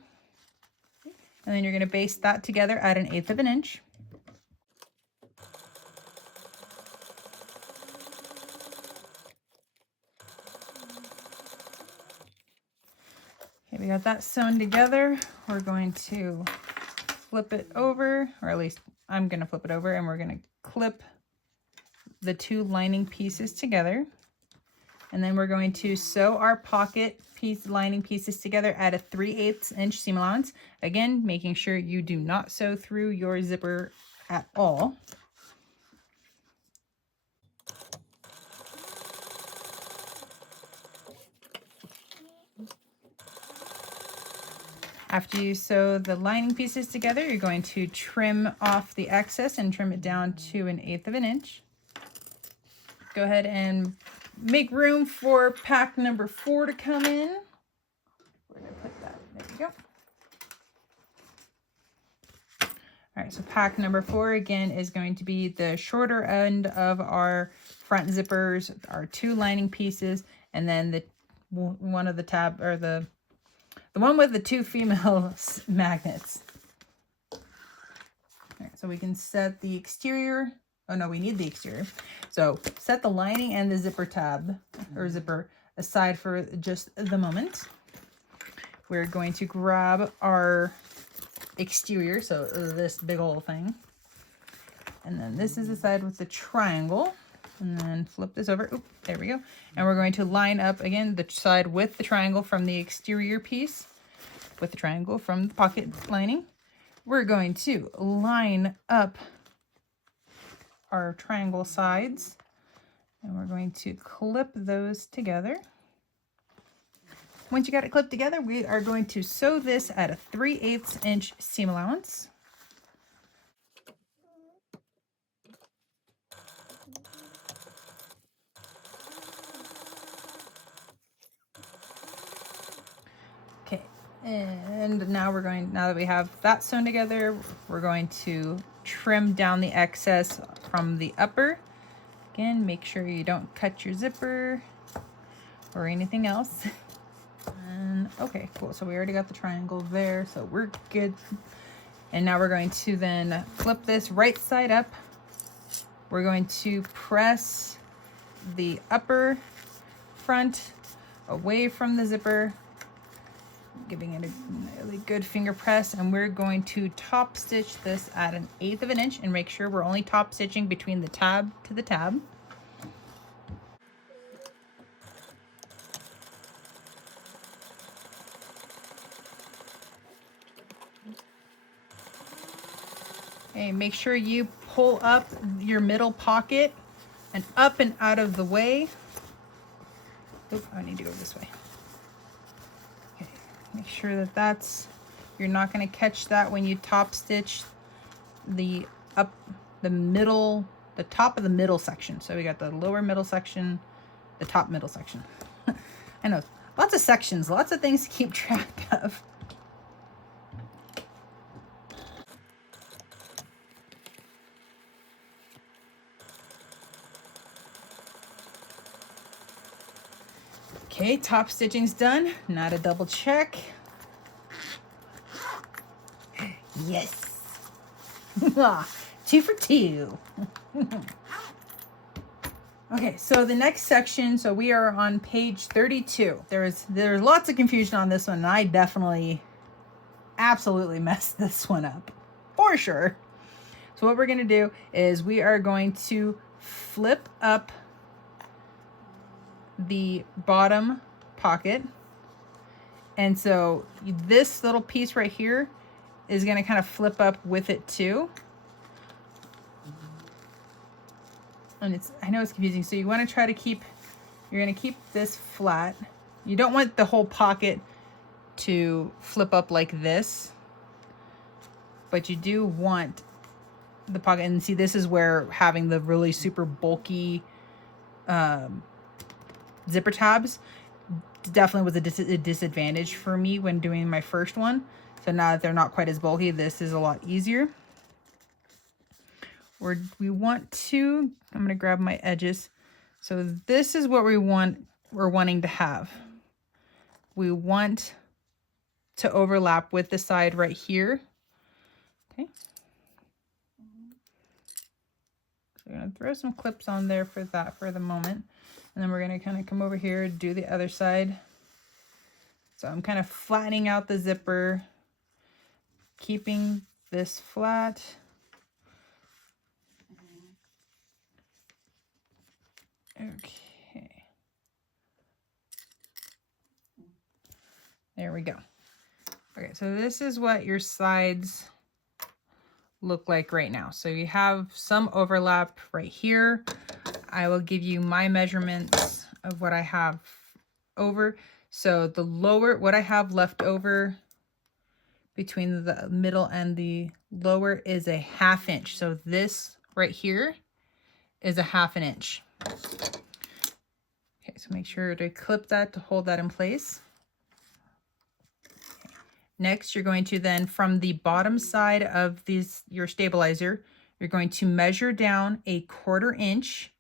And then you're going to baste that together at 1/8 inch. Okay, we got that sewn together. We're going to flip it over, or at least I'm going to flip it over, and we're going to clip the two lining pieces together. And then we're going to sew our pocket piece lining pieces together at a 3/8 inch seam allowance. Again, making sure you do not sew through your zipper at all. After you sew the lining pieces together, you're going to trim off the excess and trim it down to 1/8 inch. Go ahead and make room for pack number 4 to come in. Where did I put that? There we go. All right, so pack number 4 again is going to be the shorter end of our front zippers, our 2 lining pieces, and then the one of the tab, or the one with the 2 female magnets. All right, so we can set the exterior. Oh no, we need the exterior. So set the lining and the zipper tab, or zipper, aside for just the moment. We're going to grab our exterior, so this big old thing. And then this is the side with the triangle. And then flip this over. Oop, there we go. And we're going to line up again the side with the triangle from the exterior piece, with the triangle from the pocket lining. We're going to line up our triangle sides, and we're going to clip those together. Once you got it clipped together, we are going to sew this at a 3/8 inch seam allowance. Okay, and now now that we have that sewn together, we're going to trim down the excess from the upper. Again, make sure you don't cut your zipper or anything else. And okay, cool. So we already got the triangle there, so we're good. And now we're going to then flip this right side up. We're going to press the upper front away from the zipper, giving it a really good finger press, and we're going to top stitch this at 1/8 inch, and make sure we're only top stitching between the tab to the tab. Okay, make sure you pull up your middle pocket and up and out of the way. Oop, I need to go this way. Okay, make sure that you're not going to catch that when you top stitch the top of the middle section. So we got the lower middle section, the top middle section. I know, lots of sections, lots of things to keep track of. Okay, top stitching's done. Not a double check. Yes. 2 for 2. Okay, so the next section, so we are on page 32. There's lots of confusion on this one, and I definitely absolutely messed this one up for sure. So what we're going to do is we are going to flip up the bottom pocket, and so this little piece right here is going to kind of flip up with it too. And I know it's confusing, so you want to try to keep, you're going to keep this flat. You don't want the whole pocket to flip up like this, but you do want the pocket, and see, this is where having the really super bulky zipper tabs definitely was a disadvantage for me when doing my first one. So now that they're not quite as bulky, this is a lot easier. We want to, I'm going to grab my edges. So this is what we're wanting to have. We want to overlap with the side right here. Okay. So we're going to throw some clips on there for that for the moment. And then we're going to kind of come over here, do the other side. So I'm kind of flattening out the zipper, keeping this flat. Okay. There we go. Okay, so this is what your sides look like right now. So you have some overlap right here. I will give you my measurements of what I have over. So the lower, what I have left over between the middle and the lower is a 1/2 inch. So this right here is a 1/2 inch. Okay, so make sure to clip that to hold that in place. Okay. Next, you're going to then, from the bottom side of your stabilizer, you're going to measure down a 1/4 inch.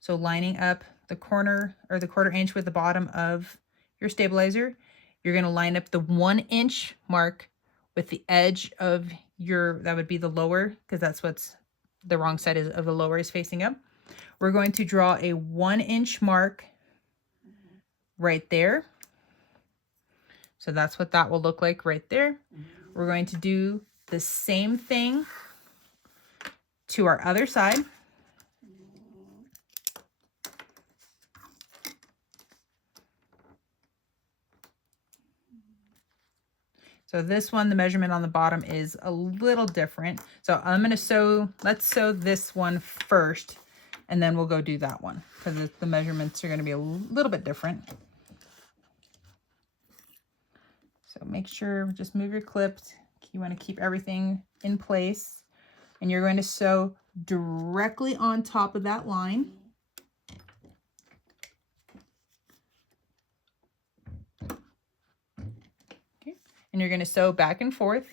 So lining up the corner, or the 1/4 inch with the bottom of your stabilizer, you're going to line up the 1 inch mark with the edge of that would be the lower, because that's what's the wrong side of the lower is facing up. We're going to draw a 1 inch mark right there. So that's what that will look like right there. We're going to do the same thing to our other side. So this one, the measurement on the bottom is a little different. So I'm going to sew, let's sew this one first, and then we'll go do that one, because the measurements are going to be a little bit different. So make sure, just move your clips. You want to keep everything in place, and you're going to sew directly on top of that line. Okay. And you're going to sew back and forth.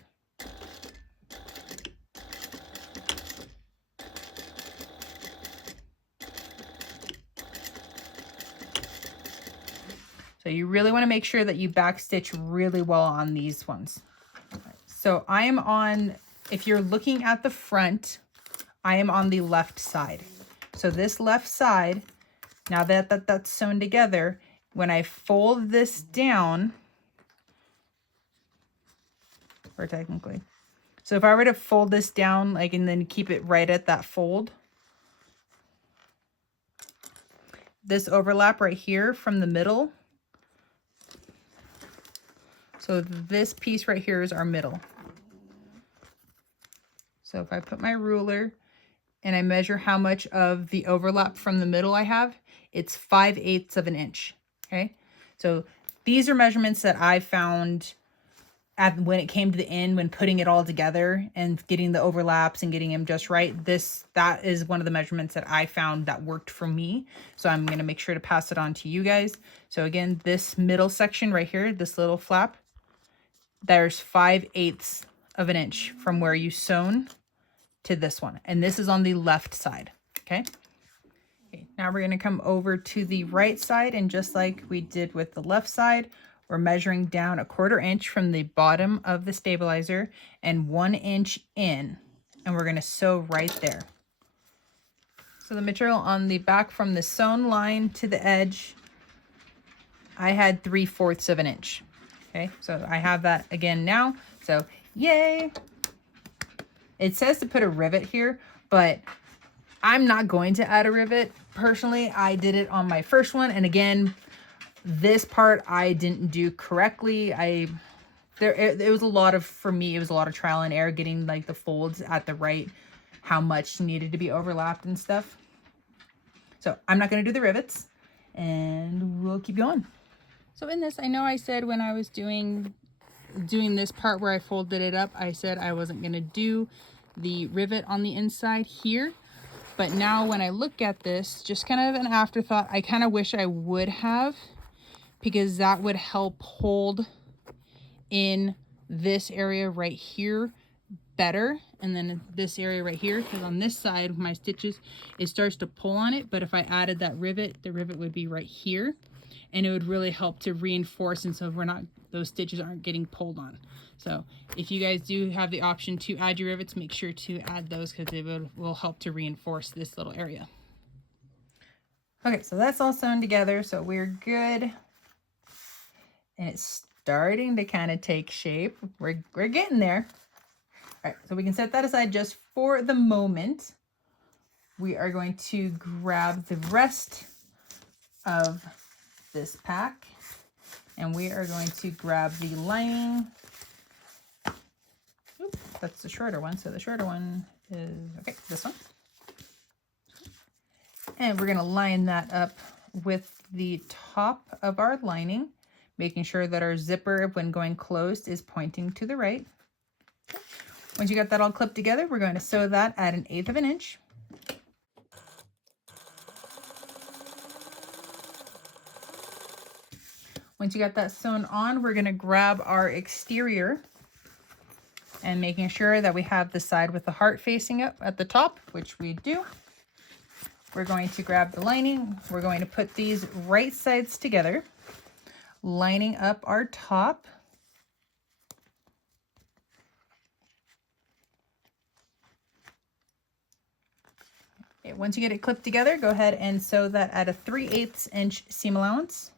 So you really want to make sure that you backstitch really well on these ones. So I am on, if you're looking at the front, I am on the left side. So this left side, now that that's sewn together, when I fold this down, or technically, so if I were to fold this down, like, and then keep it right at that fold, this overlap right here from the middle, so this piece right here is our middle. So if I put my ruler and I measure how much of the overlap from the middle I have, it's 5/8 of an inch. Okay. So these are measurements that I found when it came to the end, when putting it all together and getting the overlaps and getting them just right. That is one of the measurements that I found that worked for me. So I'm going to make sure to pass it on to you guys. So again, this middle section right here, this little flap, there's 5/8 of an inch from where you sewn to this one. And this is on the left side. Okay. Okay, now we're going to come over to the right side, and just like we did with the left side, we're measuring down 1/4 inch from the bottom of the stabilizer and 1 inch in, and we're going to sew right there. So the material on the back from the sewn line to the edge, I had 3/4 of an inch. Okay, so I have that again now. So yay! It says to put a rivet here, but I'm not going to add a rivet. Personally, I did it on my first one. And again, this part I didn't do correctly. It was a lot of, for me, it was a lot of trial and error getting like the folds at the right, how much needed to be overlapped and stuff. So I'm not going to do the rivets, and we'll keep going. So in this, I know I said when I was doing this part where I folded it up, I said I wasn't going to do the rivet on the inside here. But now when I look at this, just kind of an afterthought, I kind of wish I would have, because that would help hold in this area right here better, and then this area right here, because on this side my stitches, it starts to pull on it. But if I added that rivet, the rivet would be right here, and it would really help to reinforce, and so those stitches aren't getting pulled on. So if you guys do have the option to add your rivets, make sure to add those, because they will help to reinforce this little area. Okay, so that's all sewn together, so we're good. And it's starting to kind of take shape. We're getting there. All right, so we can set that aside just for the moment. We are going to grab the rest of this pack, and we are going to grab the lining. Oops, that's the shorter one. So the shorter one is, okay, this one. And we're going to line that up with the top of our lining, making sure that our zipper, when going closed, is pointing to the right. Once you got that all clipped together, we're going to sew that at 1/8 of an inch. Once you got that sewn on, we're going to grab our exterior, and making sure that we have the side with the heart facing up at the top, which we do. We're going to grab the lining. We're going to put these right sides together, lining up our top. Okay, once you get it clipped together, go ahead and sew that at a 3/8 inch seam allowance.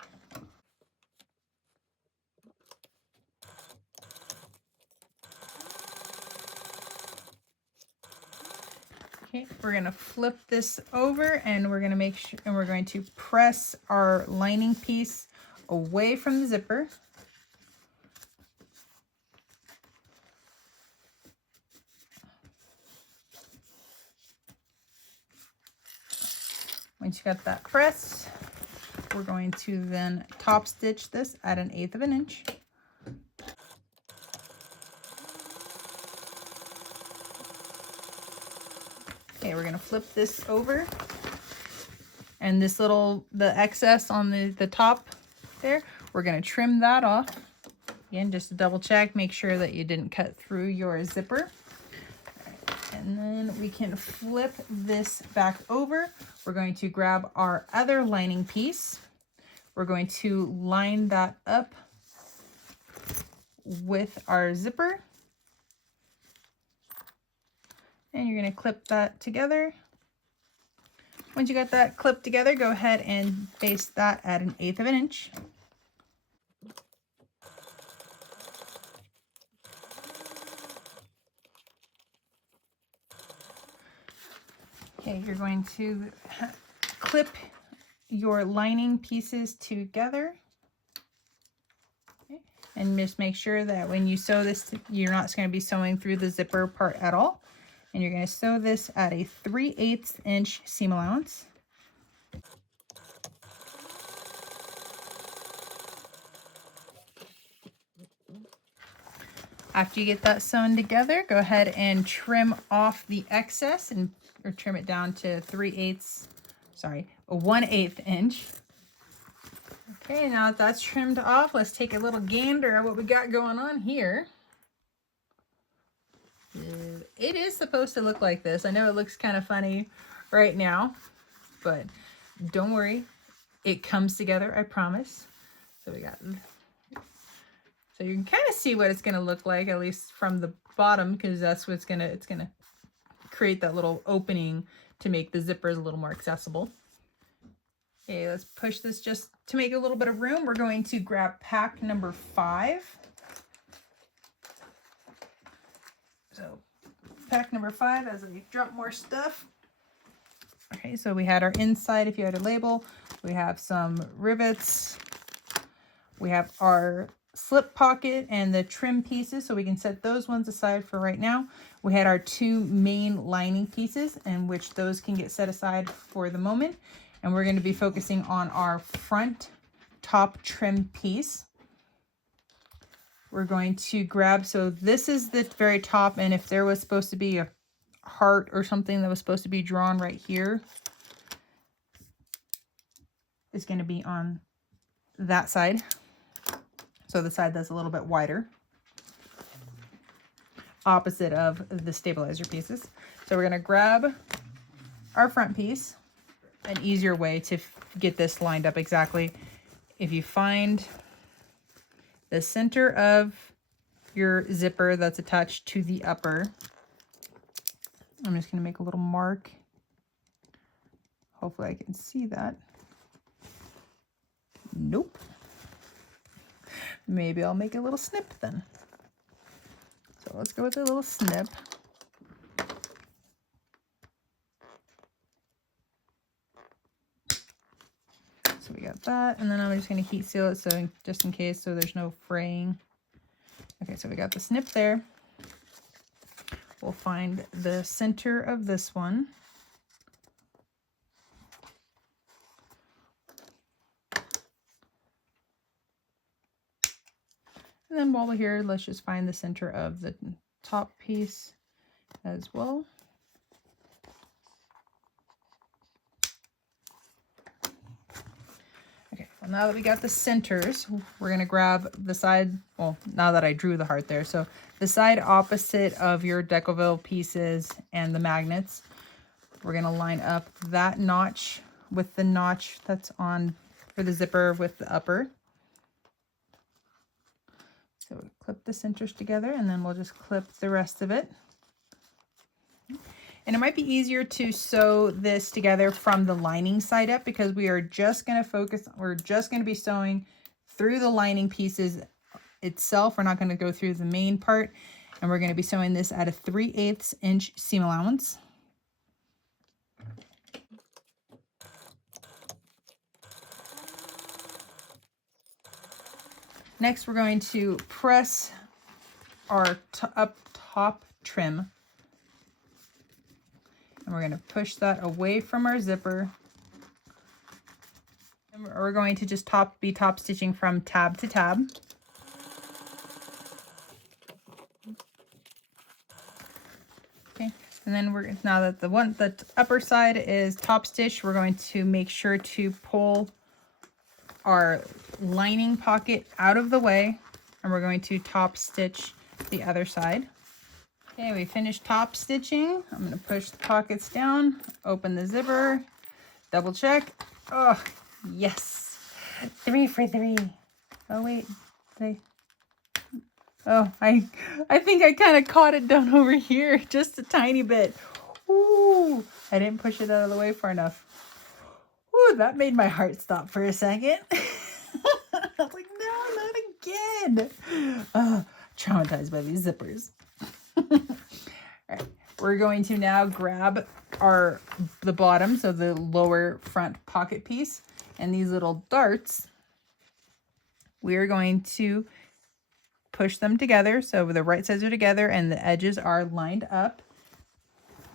Okay, we're going to flip this over, and we're going to make sure, and we're going to press our lining piece away from the zipper. Once you got that pressed, we're going to then top stitch this at 1/8 of an inch. Okay, we're going to flip this over, and this the excess on the top there, we're going to trim that off. Again, just to double check, make sure that you didn't cut through your zipper. And then we can flip this back over. We're going to grab our other lining piece. We're going to line that up with our zipper. And you're going to clip that together. Once you got that clipped together, go ahead and baste that at 1/8 of an inch. Okay, you're going to clip your lining pieces together. Okay. And just make sure that when you sew this, you're not going to be sewing through the zipper part at all. And you're going to sew this at a 3/8 inch seam allowance. After you get that sewn together, go ahead and trim off the excess, or trim it down to 1/8 inch. Okay, now that that's trimmed off, let's take a little gander at what we got going on here. It is supposed to look like this. I know it looks kind of funny right now, but don't worry, it comes together, I promise. So we got, so you can kind of see what it's going to look like, at least from the bottom, because that's what's going to, it's going to create that little opening to make the zippers a little more accessible. Okay, let's push this just to make a little bit of room. We're going to grab pack number 5. So pack number 5 as I drop more stuff. Okay, so we had our inside, if you had a label, we have some rivets, we have our slip pocket and the trim pieces, so we can set those ones aside for right now. We had our 2 main lining pieces, in which those can get set aside for the moment. And we're going to be focusing on our front top trim piece. We're going to grab, so this is the very top, and if there was supposed to be a heart or something that was supposed to be drawn right here, it's going to be on that side. So the side that's a little bit wider, opposite of the stabilizer pieces. So we're going to grab our front piece. An easier way to get this lined up exactly, if you find the center of your zipper that's attached to the upper, I'm just going to make a little mark. Hopefully I can see that. Nope. Maybe I'll make a little snip then. So let's go with a little snip. So we got that, and then I'm just going to heat seal it, so just in case, so there's no fraying. Okay, so we got the snip there. We'll find the center of this one. And then while we're here, let's just find the center of the top piece as well. Okay, well, now that we got the centers, we're going to grab the side, well, now that I drew the heart there, so the side opposite of your Decoville pieces and the magnets, we're going to line up that notch with the notch that's on for the zipper with the upper. So we clip the centers together, and then we'll just clip the rest of it. And it might be easier to sew this together from the lining side up, because we are just going to focus, we're just going to be sewing through the lining pieces itself. We're not going to go through the main part, and we're going to be sewing this at a 3/8 inch seam allowance. Next, we're going to press our up top trim. And we're going to push that away from our zipper. And we're going to just be top stitching from tab to tab. Okay, and then now that the upper side is top stitched, we're going to make sure to pull our lining pocket out of the way, and we're going to top stitch the other side. Okay, we finished top stitching. I'm going to push the pockets down, open the zipper, double check. Oh, yes. 3 for 3. Oh, wait. Oh, I think I kind of caught it down over here just a tiny bit. Ooh, I didn't push it out of the way far enough. Ooh, that made my heart stop for a second. I was like, no, not again. Oh, traumatized by these zippers. All right, we're going to now grab the bottom, so the lower front pocket piece, and these little darts. We're going to push them together, so the right sides are together and the edges are lined up.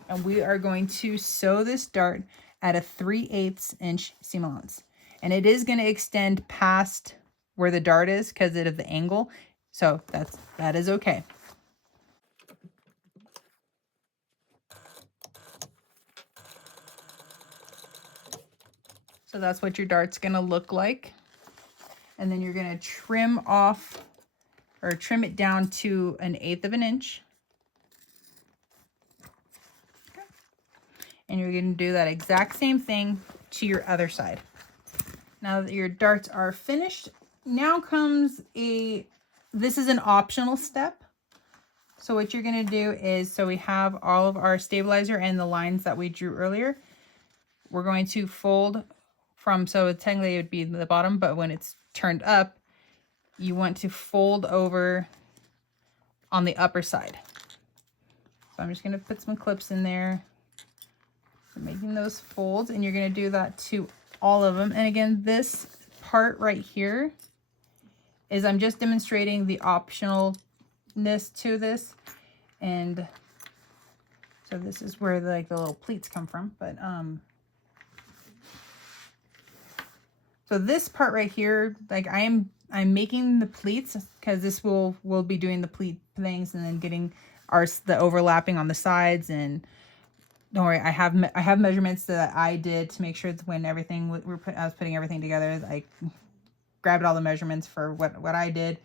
And we are going to sew this dart at a 3/8 inch seam allowance. And it is going to extend past where the dart is because of the angle. So that is okay. So that's what your dart's going to look like. And then you're going to trim off or trim it down to 1/8 of an inch. Okay. And you're going to do that exact same thing to your other side. Now that your darts are finished, now comes this is an optional step. So what you're going to do is, so we have all of our stabilizer and the lines that we drew earlier. We're going to fold from, so technically it would be the bottom, but when it's turned up, you want to fold over on the upper side. So I'm just going to put some clips in there. So making those folds, and you're going to do that to all of them. And again, this part right here is, I'm just demonstrating the optionalness to this. And so this is where the little pleats come from. But so this part right here, like I'm making the pleats because this will be doing the pleat things and then getting the overlapping on the sides. And don't worry, I have measurements that I did to make sure that when everything I was putting everything together, I grabbed all the measurements for what I did,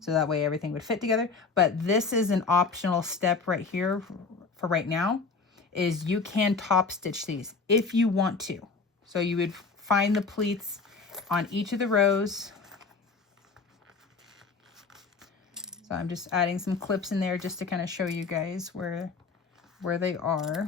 so that way everything would fit together. But this is an optional step right here for right now, is you can top stitch these if you want to. So you would find the pleats on each of the rows. So I'm just adding some clips in there just to kind of show you guys where they are.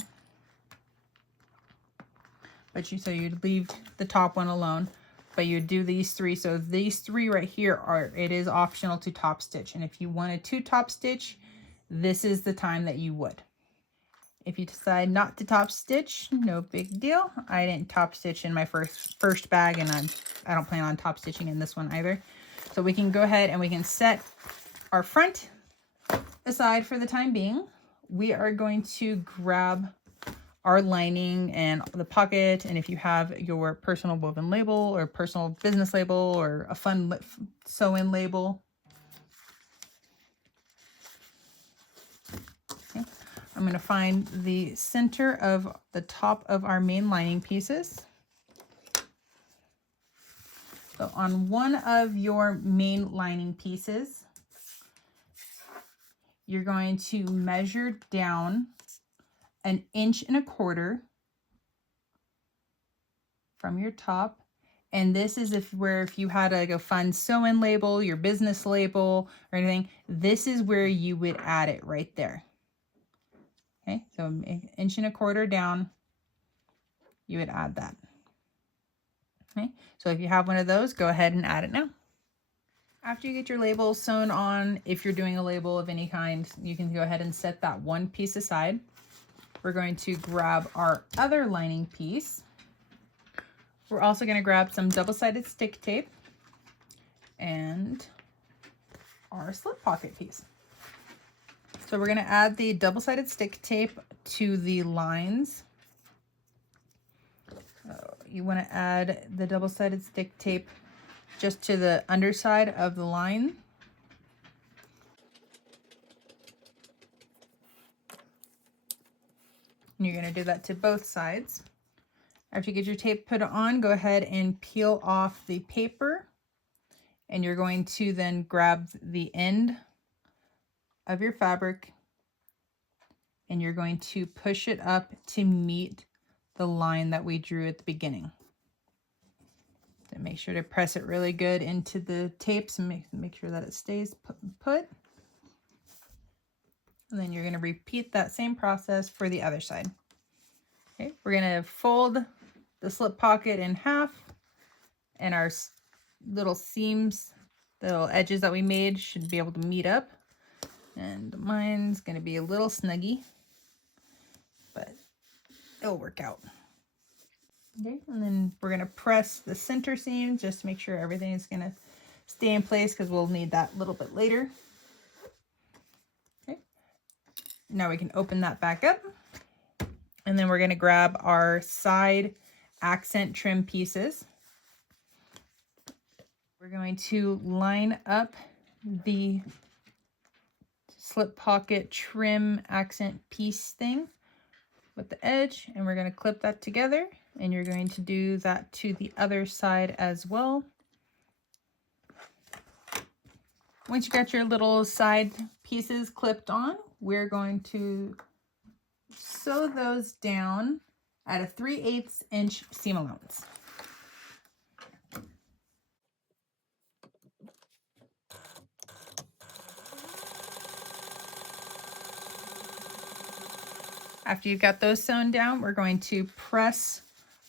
But so you'd leave the top one alone, but you do these three. So these three right here it is optional to top stitch. And if you wanted to top stitch, this is the time that you would. If you decide not to top stitch, no big deal. I didn't top stitch in my first bag, and I don't plan on top stitching in this one either. So we can go ahead and we can set our front aside for the time being. We are going to grab our lining and the pocket, and if you have your personal woven label or personal business label or a fun sew-in label. Okay. I'm going to find the center of the top of our main lining pieces. So on one of your main lining pieces, you're going to measure down 1.25 inches from your top. And this is if you had like a fun sew-in label, your business label or anything, this is where you would add it right there. Okay, so 1.25 inches down, you would add that. Okay, so if you have one of those, go ahead and add it now. After you get your label sewn on, if you're doing a label of any kind, you can go ahead and set that one piece aside. We're going to grab our other lining piece. We're also going to grab some double-sided stick tape and our slip pocket piece. So we're going to add the double-sided stick tape to the lines. You want to add the double-sided stick tape just to the underside of the line. And you're going to do that to both sides. After you get your tape put on, go ahead and peel off the paper. And you're going to then grab the end of your fabric and you're going to push it up to meet the line that we drew at the beginning. So make sure to press it really good into the tapes and make sure that it stays put. And then you're going to repeat that same process for the other side. Okay, we're going to fold the slip pocket in half, and our little seams, the little edges that we made should be able to meet up. And mine's going to be a little snuggy, but it'll work out. Okay, and then we're going to press the center seam just to make sure everything is going to stay in place, because we'll need that a little bit later. Okay, now we can open that back up, and then we're going to grab our side accent trim pieces. We're going to line up the slip pocket trim accent piece thing with the edge, and we're going to clip that together, and you're going to do that to the other side as well. Once you got your little side pieces clipped on, we're going to sew those down at a 3/8 inch seam allowance. After you've got those sewn down, we're going to press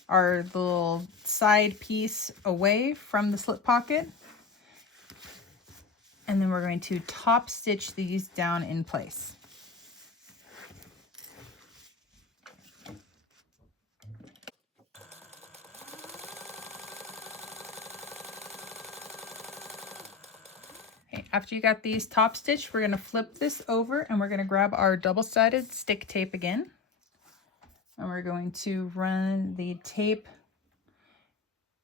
our little side piece away from the slip pocket. And then we're going to top stitch these down in place. Okay, after you got these top stitched, we're going to flip this over and we're going to grab our double-sided stick tape again. And we're going to run the tape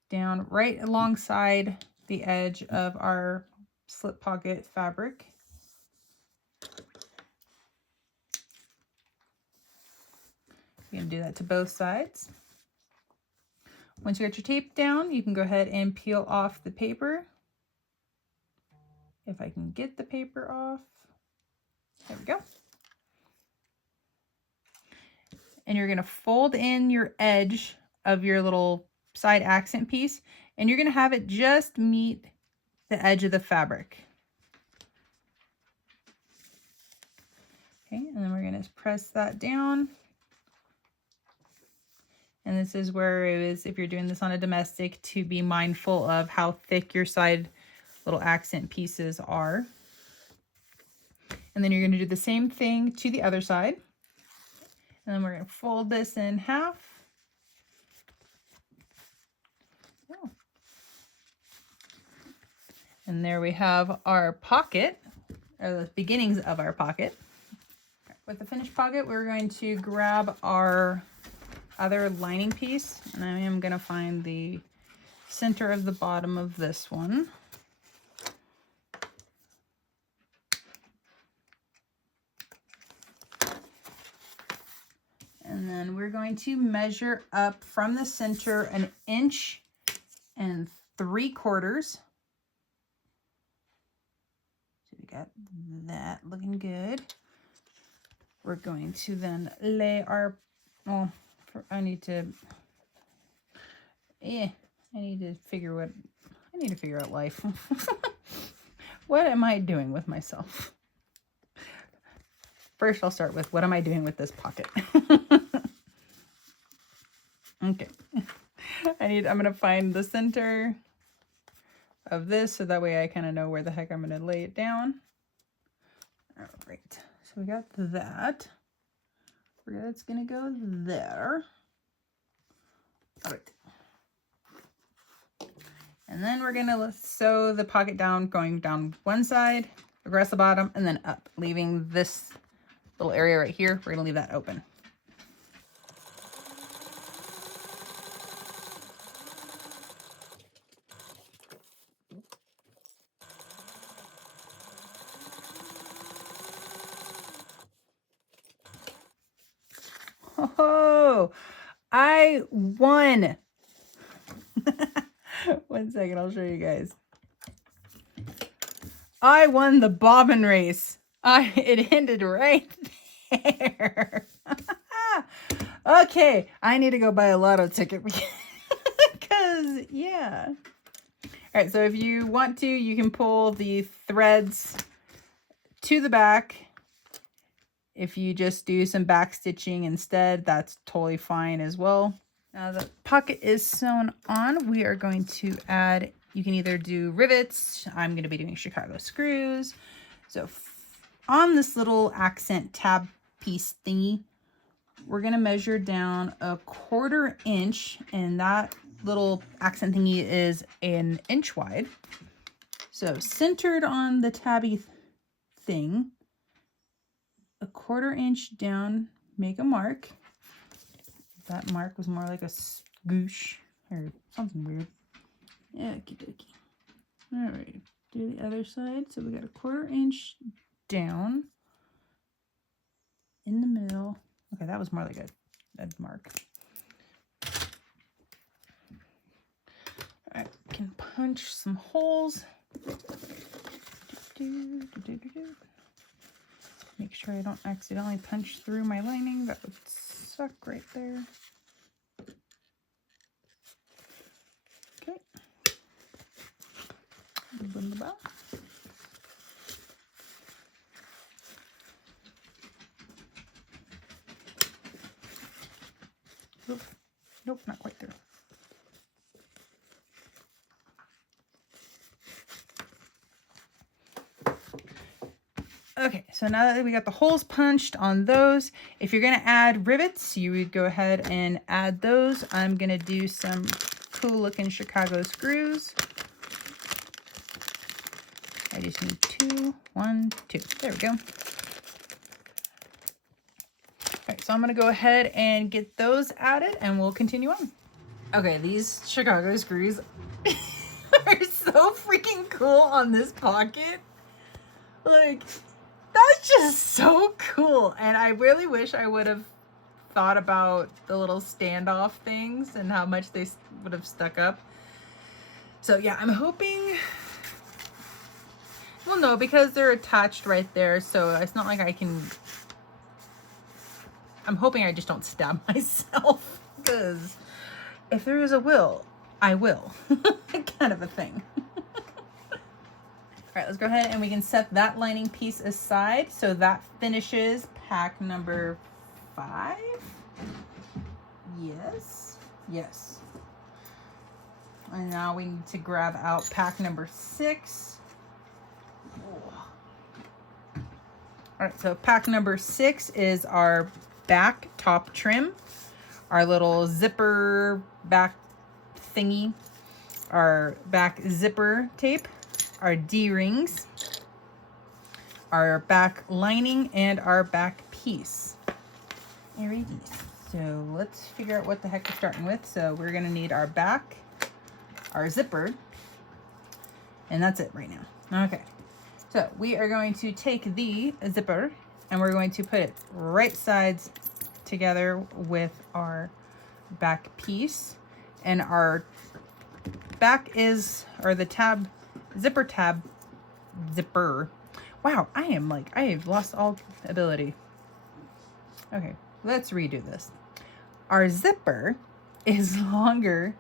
down right alongside the edge of our slip pocket fabric. You can do that to both sides. Once you got your tape down, you can go ahead and peel off the paper. If I can get the paper off. There we go. And you're going to fold in your edge of your little side accent piece, and you're going to have it just meet the edge of the fabric. Okay, and then we're going to press that down. And this is where it is, if you're doing this on a domestic, to be mindful of how thick your side little accent pieces are. And then you're going to do the same thing to the other side. And then we're going to fold this in half. Oh. And there we have our pocket, or the beginnings of our pocket. With the finished pocket, we're going to grab our other lining piece, and I am going to find the center of the bottom of this one. And then we're going to measure up from the center 1 3/4 inches. So we got that looking good. We're going to then lay our, I need to figure out life. What am I doing with myself? First, I'll start with, what am I doing with this pocket? Okay. I'm going to find the center of this, so that way I kind of know where the heck I'm going to lay it down. All right. So we got that. It's going to go there. All right. And then we're going to sew the pocket down, going down one side, across the bottom, and then up, leaving this little area right here. We're going to leave that open. Oh, I won. One second, I'll show you guys. I won the bobbin race. It ended right there. Okay, I need to go buy a lotto ticket because, yeah. All right, so if you want to, you can pull the threads to the back. If you just do some back stitching instead, that's totally fine as well. Now the pocket is sewn on, we are going to add, you can either do rivets, I'm going to be doing Chicago screws. So on this little accent tab piece thingy, we're going to measure down 1/4 inch, and that little accent thingy is 1 inch wide. So centered on the tabby thing, 1/4 inch down, make a mark. That mark was more like a scoosh or something weird. Yeah, okie dokie. All right, do the other side. So we got 1/4 inch down in the middle. Okay, that was more like a mark. All right, can punch some holes. Make sure I don't accidentally punch through my lining. That would suck right there. Open the bow. Oop. Nope, not quite through. Okay, so now that we got the holes punched on those, if you're gonna add rivets, you would go ahead and add those. I'm gonna do some cool looking Chicago screws. I just need 2, 1, 2. There we go. All right, so I'm gonna go ahead and get those added and we'll continue on. Okay, these Chicago screws are so freaking cool on this pocket. Like, that's just so cool. And I really wish I would have thought about the little standoff things and how much they would have stuck up. So yeah, I'm hoping, well, no, because they're attached right there. So it's not like I can, I'm hoping I just don't stab myself, because if there is a will, I will. Kind of a thing. All right, let's go ahead and we can set that lining piece aside. So that finishes pack number 5. Yes, yes. And now we need to grab out pack number 6. Oh. All right, so pack number 6 is our back top trim, our little zipper back thingy, our back zipper tape, our D-rings, our back lining, and our back piece. Alrighty, so let's figure out what the heck we're starting with. So we're gonna need our back, our zipper, and that's it right now. Okay, so we are going to take the zipper and we're going to put it right sides together with our back piece, and our back is, or the tab, zipper. Wow, I have lost all ability. Okay, let's redo this. Our zipper is longer,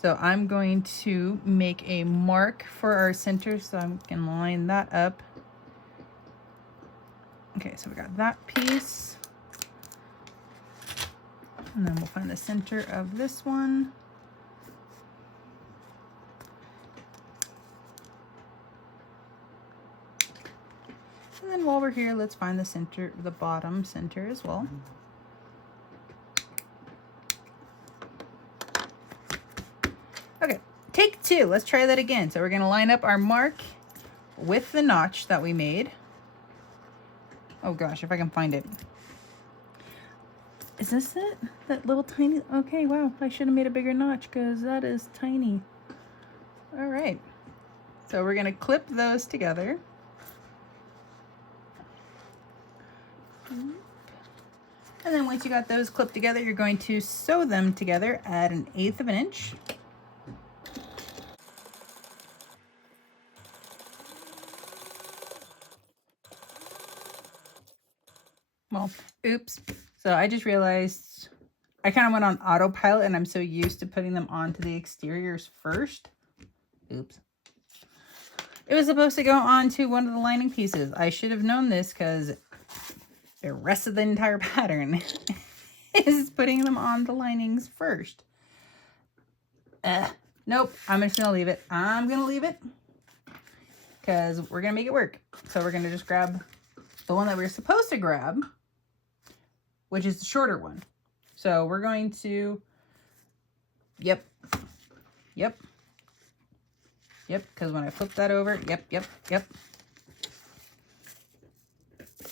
so I'm going to make a mark for our center so I can line that up. Okay, so we got that piece. And then we'll find the center of this one. And then while we're here, let's find the center, the bottom center as well. Okay, take 2. Let's try that again. So we're going to line up our mark with the notch that we made. Oh gosh, if I can find it. Is this it? That little tiny, okay, wow. I should have made a bigger notch because that is tiny. All right. So we're going to clip those together. And then once you got those clipped together, you're going to sew them together at 1/8 of an inch. Well, oops. So I just realized I kind of went on autopilot and I'm so used to putting them onto the exteriors first. Oops. It was supposed to go onto one of the lining pieces. I should have known this because the rest of the entire pattern is putting them on the linings first. Nope, I'm just gonna leave it. I'm gonna leave it because we're gonna make it work. So we're gonna just grab the one that we're supposed to grab, which is the shorter one. So we're going to, yep, because when I flip that over, yep.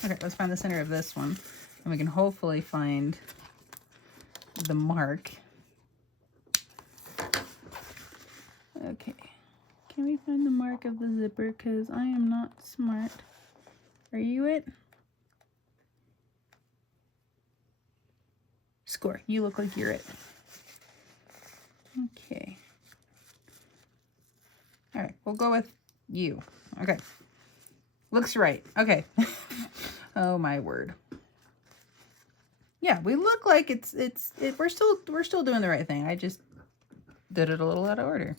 Okay, let's find the center of this one, and we can hopefully find the mark. Okay, can we find the mark of the zipper? Because I am not smart. Are you it? Score, you look like you're it. Okay. All right, we'll go with you. Okay. Looks right. Okay. Oh my word. Yeah, we look like we're still doing the right thing. I just did it a little out of order.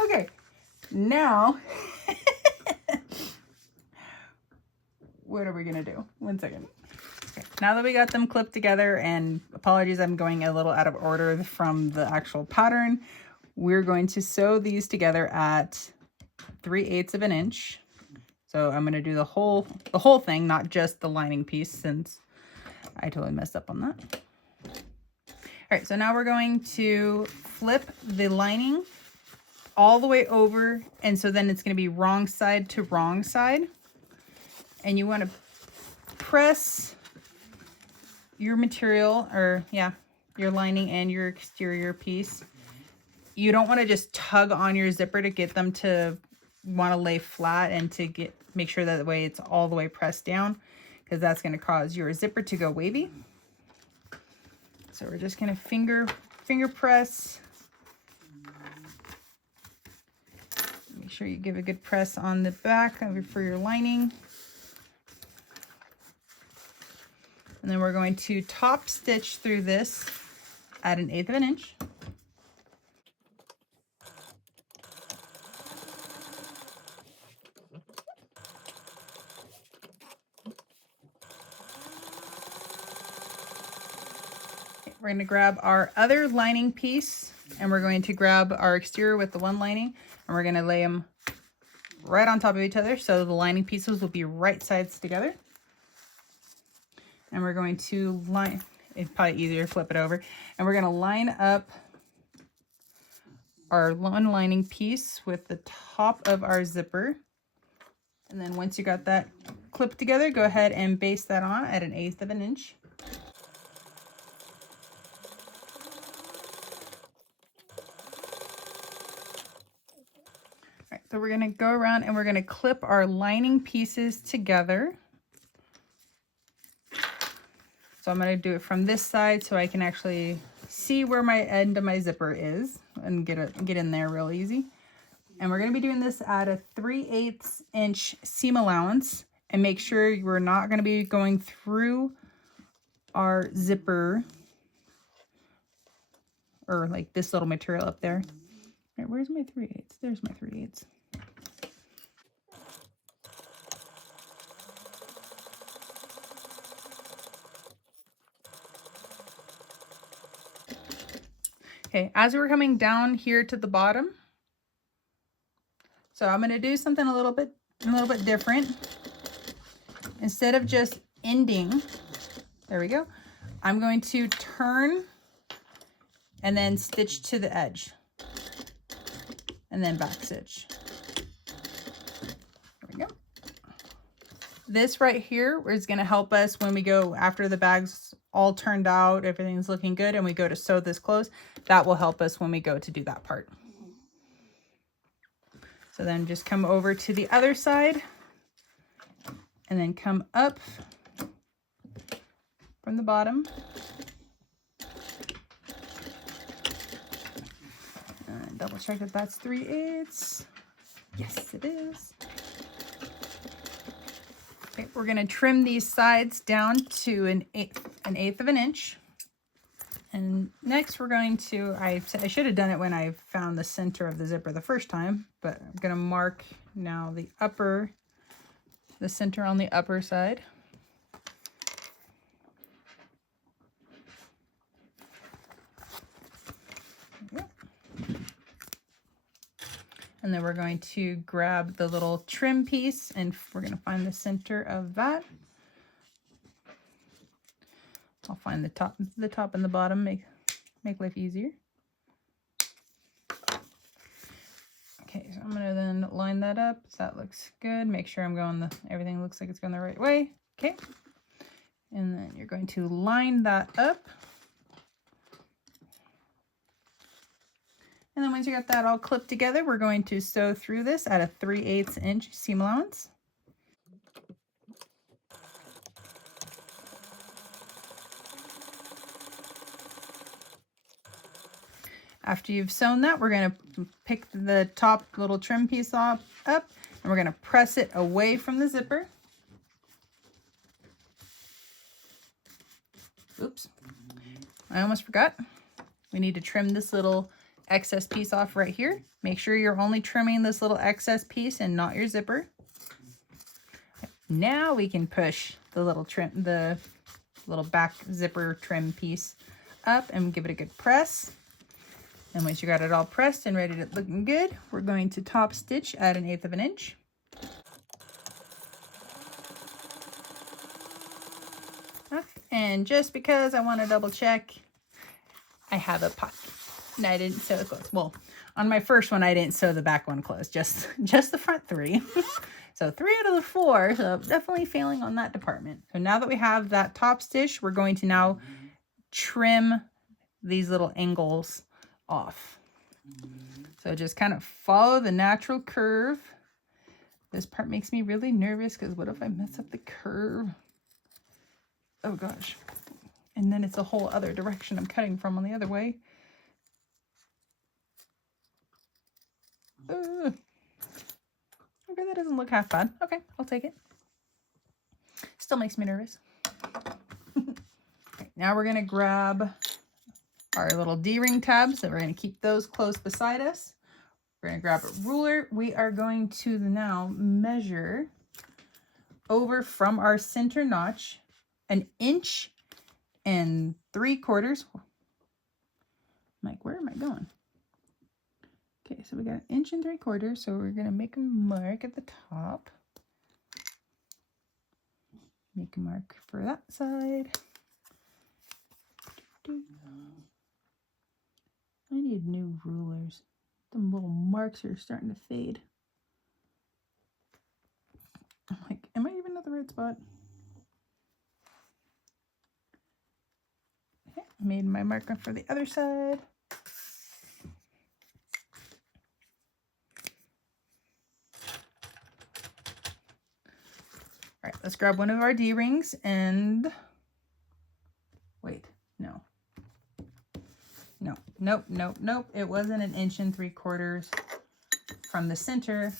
Okay. Now, what are we gonna do? 1 second. Okay, now that we got them clipped together, and apologies, I'm going a little out of order from the actual pattern, we're going to sew these together at 3/8 of an inch. So I'm gonna do the whole thing, not just the lining piece, since I totally messed up on that. All right, so now we're going to flip the lining all the way over, and so then it's going to be wrong side to wrong side. And you want to press your material, or yeah, your lining and your exterior piece. You don't want to just tug on your zipper to get them to want to lay flat and to make sure that the way it's all the way pressed down, because that's going to cause your zipper to go wavy. So we're just going to finger press. Make sure you give a good press on the back for your lining. And then we're going to top stitch through this at 1/8 of an inch. We're going to grab our other lining piece, and we're going to grab our exterior with the one lining, and we're going to lay them right on top of each other, so the lining pieces will be right sides together. And we're going to line, it's probably easier to flip it over, and we're going to line up our one lining piece with the top of our zipper. And then once you got that clipped together, go ahead and baste that on at 1/8 of an inch. All right, so we're going to go around and we're going to clip our lining pieces together. So I'm going to do it from this side so I can actually see where my end of my zipper is and get in there real easy. And we're going to be doing this at a 3/8 inch seam allowance, and make sure we're not going to be going through our zipper or like this little material up there. All right, where's my 3/8? There's my 3/8. Okay, as we're coming down here to the bottom, so I'm going to do something a little bit different. Instead of just ending, there we go, I'm going to turn and then stitch to the edge and then back stitch. There we go. This right here is going to help us when we go, after the bag's all turned out, everything's looking good, and we go to sew this close. That will help us when we go to do that part. So then just come over to the other side and then come up from the bottom. And double check that that's 3/8. Yes, it is. Okay, we're going to trim these sides down to an eighth of an inch. And next we're going to, I should have done it when I found the center of the zipper the first time, but I'm going to mark now the center on the upper side. And then we're going to grab the little trim piece, and we're going to find the center of that. I'll find the top and the bottom, make life easier. Okay, so I'm gonna then line that up. So that looks good. Make sure everything looks like it's going the right way. Okay, and then you're going to line that up. And then once you got that all clipped together, we're going to sew through this at a 3/8 inch seam allowance. After you've sewn that, we're going to pick the top little trim piece up, and we're going to press it away from the zipper. Oops, I almost forgot. We need to trim this little excess piece off right here. Make sure you're only trimming this little excess piece and not your zipper. Now we can push the little back zipper trim piece up and give it a good press. And once you got it all pressed and ready to looking good, we're going to top stitch at 1/8 of an inch. And just because I want to double check, I have a pocket. And I didn't sew it closed. Well, on my first one, I didn't sew the back one closed, just the front 3. So 3 out of the 4, so definitely failing on that department. So now that we have that top stitch, we're going to now trim these little angles off. So just kind of follow the natural curve. This part makes me really nervous because what if I mess up the curve? Oh gosh. And then it's a whole other direction I'm cutting from on the other way. Okay, that doesn't look half bad. Okay, I'll take it. Still makes me nervous. Okay, now we're going to grab our little D-ring tabs, and we're going to keep those close beside us. We're going to grab a ruler. We are going to now measure over from our center notch 1 inch and 3/4. I'm like, where am I going? Okay, so we got 1 inch and 3/4, so we're going to make a mark at the top. Make a mark for that side. I need new rulers. The little marks are starting to fade. I'm like, am I even at the right spot? Okay, made my marker for the other side. All right, let's grab one of our D-rings and wait, no. Nope. It wasn't 1 inch and 3/4 from the center.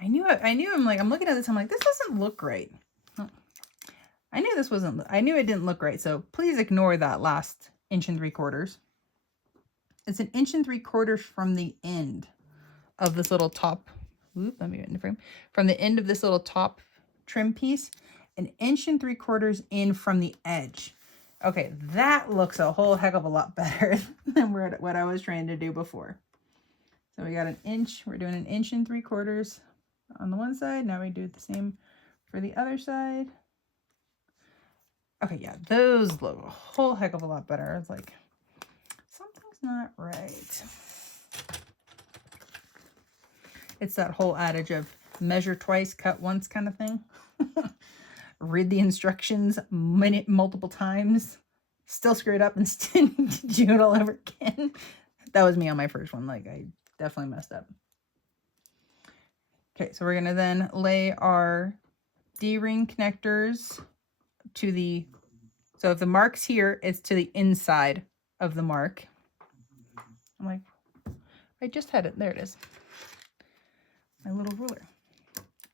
I knew I'm looking at this, I'm like, this doesn't look right. Oh. I knew it didn't look right, so please ignore that last 1 3/4 inches. It's 1 3/4 inches from the end of this little top. Let me get in the frame. From the end of this little top trim piece, 1 3/4 inches in from the edge. Okay, that looks a whole heck of a lot better than what I was trying to do before. So we got 1 inch. We're doing 1 3/4 inches on the one side. Now we do the same for the other side. Okay, yeah, those look a whole heck of a lot better. I was like, something's not right. It's that whole adage of measure twice, cut once kind of thing. Read the instructions multiple times, still screw it up and do it all over again. That was me on my first one. Like, I definitely messed up. Okay, so we're going to then lay our D-ring connectors to the, so if the mark's here, it's to the inside of the mark. I'm like, I just had it. There it is. My little ruler.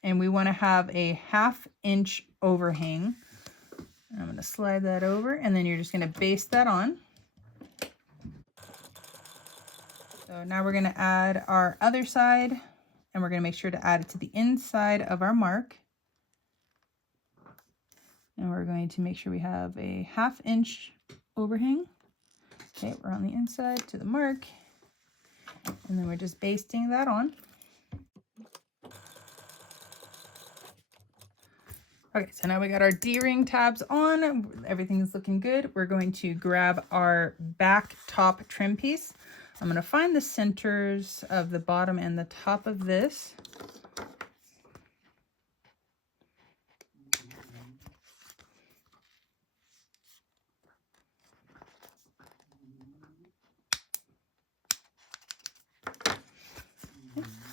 And we want to have a 1/2 inch overhang. I'm going to slide that over, and then you're just going to baste that on. So now we're going to add our other side, and we're going to make sure to add it to the inside of our mark. And we're going to make sure we have a 1/2 inch overhang. Okay, we're on the inside to the mark, and then we're just basting that on. Okay, so now we got our D-ring tabs on. Everything's looking good. We're going to grab our back top trim piece. I'm going to find the centers of the bottom and the top of this.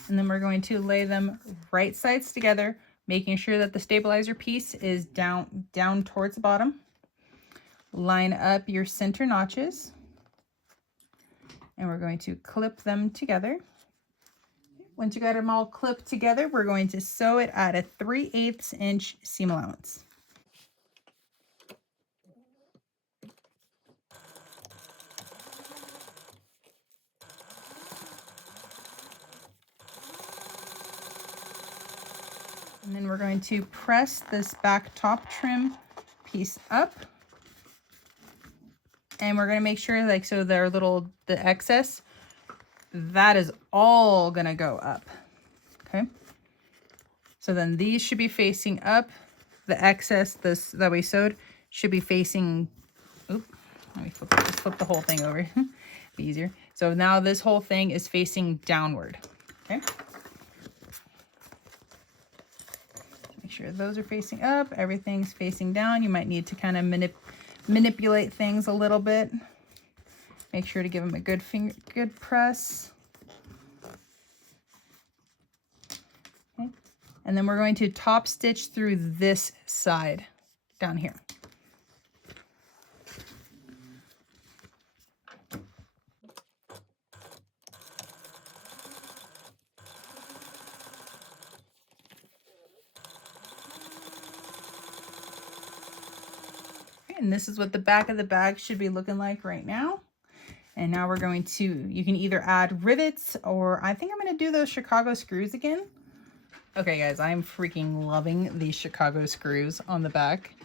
And then we're going to lay them right sides together, making sure that the stabilizer piece is down towards the bottom. Line up your center notches, and we're going to clip them together. Once you got them all clipped together, we're going to sew it at a 3/8 inch seam allowance. And then we're going to press this back top trim piece up. And we're going to make sure, like, so the excess, that is all going to go up. Okay. So then these should be facing up. The excess that we sewed should be facing, let me flip the whole thing over. Be easier. So now this whole thing is facing downward. Okay. Make sure those are facing up. Everything's facing down. You might need to kind of manipulate things a little bit. Make sure to give them a good press. Okay. And then we're going to top stitch through this side down here. And this is what the back of the bag should be looking like right now. And now we're going to, you can either add rivets, or I think I'm going to do those Chicago screws again. Okay, guys, I'm freaking loving these Chicago screws on the back.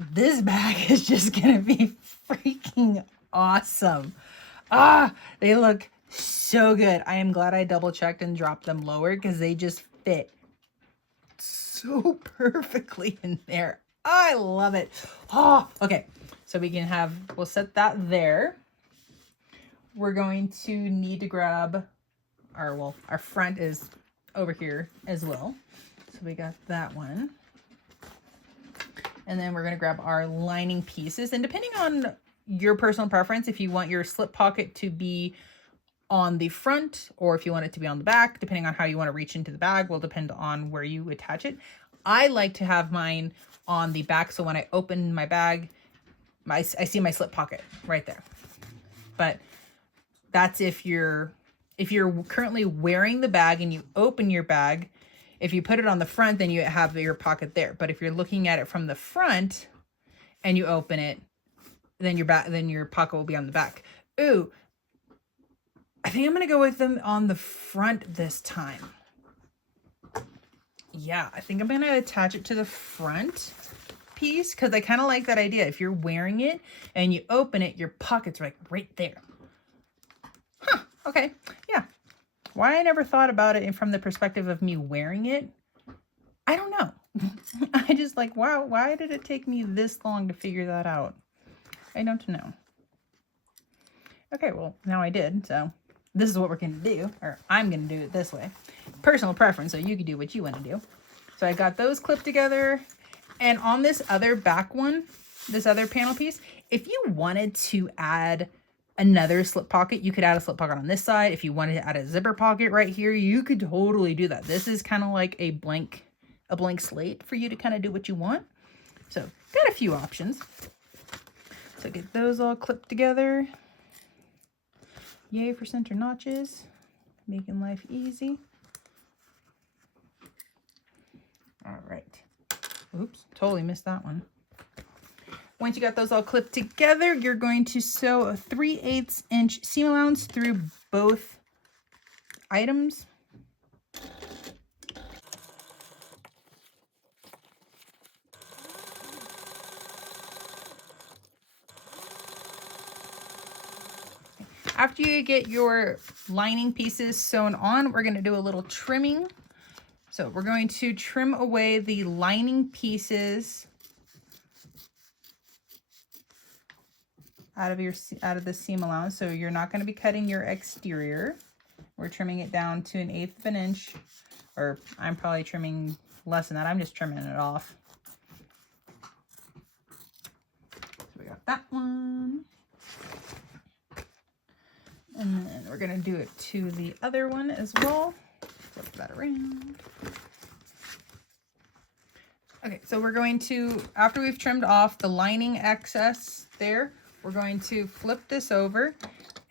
This bag is just going to be freaking awesome. They look so good. I am glad I double checked and dropped them lower because they just fit so perfectly in there. I love it. Okay. So we'll set that there. We're going to need to grab our front is over here as well. So we got that one. And then we're going to grab our lining pieces. And depending on your personal preference, if you want your slip pocket to be on the front or if you want it to be on the back, depending on how you want to reach into the bag, will depend on where you attach it. I like to have mine on the back, so when I open my bag, I see my slip pocket right there. But that's if you're currently wearing the bag and you open your bag. If you put it on the front, then you have your pocket there. But if you're looking at it from the front and you open it, then your pocket will be on the back. Ooh, I think I'm gonna go with them on the front this time. Yeah, I think I'm gonna attach it to the front piece because I kind of like that idea. If you're wearing it and you open it, your pocket's right there. Okay, yeah. Why I never thought about it from the perspective of me wearing it, I don't know. I just like, wow, why did it take me this long to figure that out? I don't know. Okay, well, now I did, so this is what we're going to do, or I'm going to do it this way. Personal preference, so you can do what you want to do. So I got those clipped together, and on this other back one, this other panel piece, if you wanted to add another slip pocket, you could add a slip pocket on this side. If you wanted to add a zipper pocket right here, you could totally do that. This is kind of like a blank slate for you to kind of do what you want. So got a few options. So get those all clipped together. Yay for center notches, making life easy. All right. Oops, totally missed that one. Once you got those all clipped together, you're going to sew a 3/8 inch seam allowance through both items. After you get your lining pieces sewn on, we're going to do a little trimming. So we're going to trim away the lining pieces out of the seam allowance. So you're not going to be cutting your exterior. We're trimming it down to 1/8 of an inch, or I'm probably trimming less than that. I'm just trimming it off. So we got that one. And then we're going to do it to the other one as well. Flip that around. Okay, so we're going to, after we've trimmed off the lining excess there, we're going to flip this over,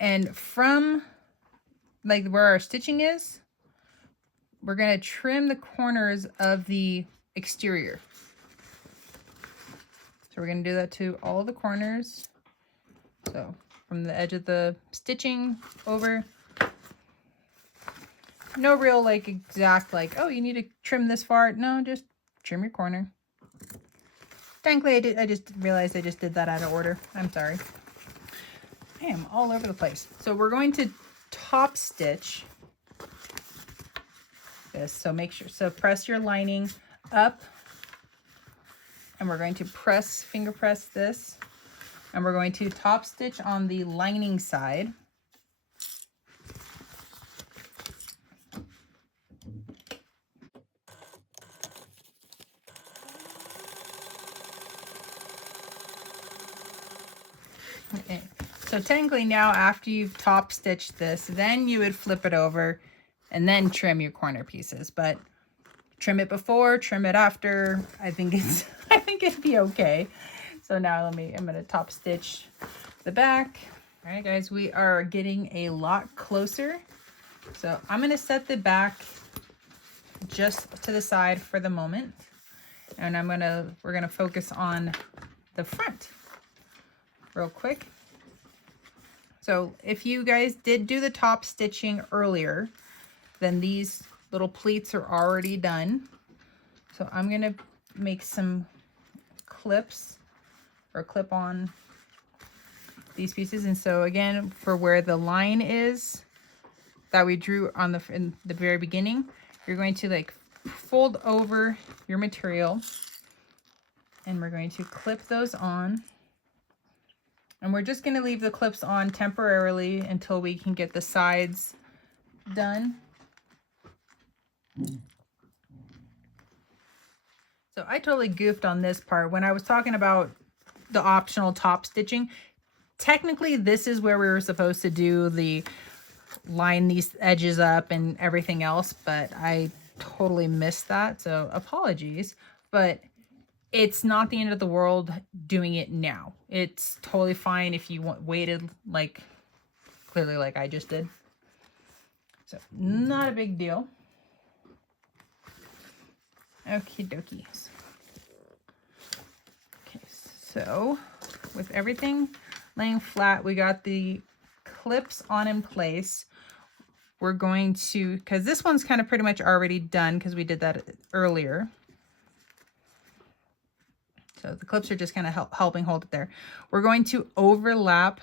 and from like where our stitching is, we're going to trim the corners of the exterior. So we're going to do that to all the corners. So from the edge of the stitching over No real like exact like, oh, you need to trim this far. No, just trim your corner. Thankfully, I just realized I just did that out of order. I'm sorry. I am all over the place. So we're going to top stitch this. So make sure, so press your lining up, and we're going to finger press this, and we're going to top stitch on the lining side. Okay. So technically now after you've top stitched this, then you would flip it over and then trim your corner pieces. But trim it before, trim it after. I think it'd be okay. So now I'm gonna top stitch the back. All right, guys, we are getting a lot closer. So I'm gonna set the back just to the side for the moment. And we're gonna focus on the front real quick. So if you guys did do the top stitching earlier, then these little pleats are already done. So I'm gonna make some clips or clip on these pieces. And so again, for where the line is that we drew on in the very beginning, you're going to like fold over your material, and we're going to clip those on. And we're just going to leave the clips on temporarily until we can get the sides done. So I totally goofed on this part. When I was talking about the optional top stitching, technically this is where we were supposed to do the line these edges up and everything else, but I totally missed that. So apologies, but it's not the end of the world doing it now. It's totally fine if you waited like clearly like I just did. So not a big deal. Okie dokies. Okay, so with everything laying flat, we got the clips on in place. We're going to, because this one's kind of pretty much already done because we did that earlier. So the clips are just kind of helping hold it there. We're going to overlap.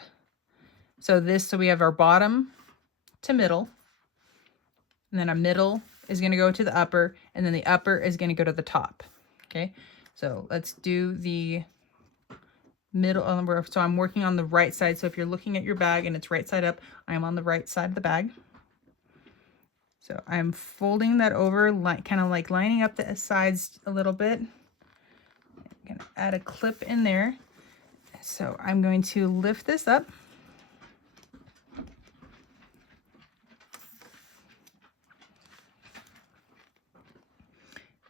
So we have our bottom to middle, and then our middle is going to go to the upper, and then the upper is going to go to the top. Okay. So let's do the middle. So I'm working on the right side. So if you're looking at your bag and it's right side up, I'm on the right side of the bag. So I'm folding that over, kind of like lining up the sides a little bit. I'm going to add a clip in there. So I'm going to lift this up.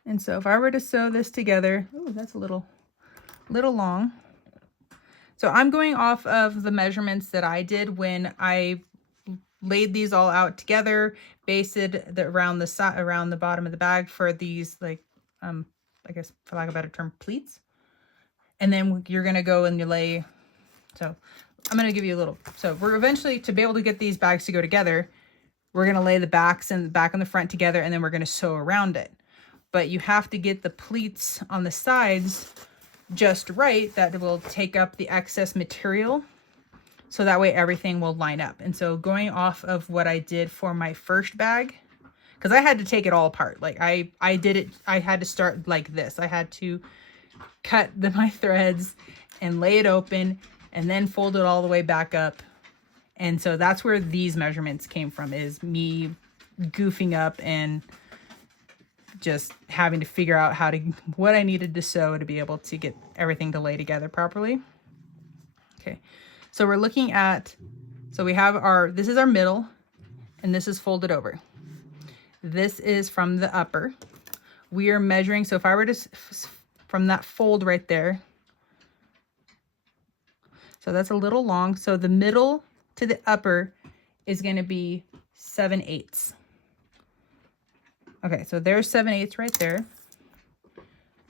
And so if I were to sew this together, oh, that's a little long. So I'm going off of the measurements that I did when I laid these all out together, basted around the bottom of the bag for these, like, I guess for lack of a better term, pleats. And then you're going to go and you lay, so I'm going to give you a little, so we're eventually, to be able to get these bags to go together, we're going to lay the backs and the back and the front together, and then we're going to sew around it. But you have to get the pleats on the sides just right, that will take up the excess material. So that way everything will line up. And so going off of what I did for my first bag, because I had to take it all apart. Like I did it, I had to start like this. I had to cut my threads and lay it open and then fold it all the way back up. And so that's where these measurements came from, is me goofing up and just having to figure out what I needed to sew to be able to get everything to lay together properly. Okay, so we're looking at, so we have this is our middle, and this is folded over. This is from the upper. We are measuring, so if I were to, from that fold right there, so that's a little long. So the middle to the upper is going to be 7/8. Okay, so there's 7/8 right there.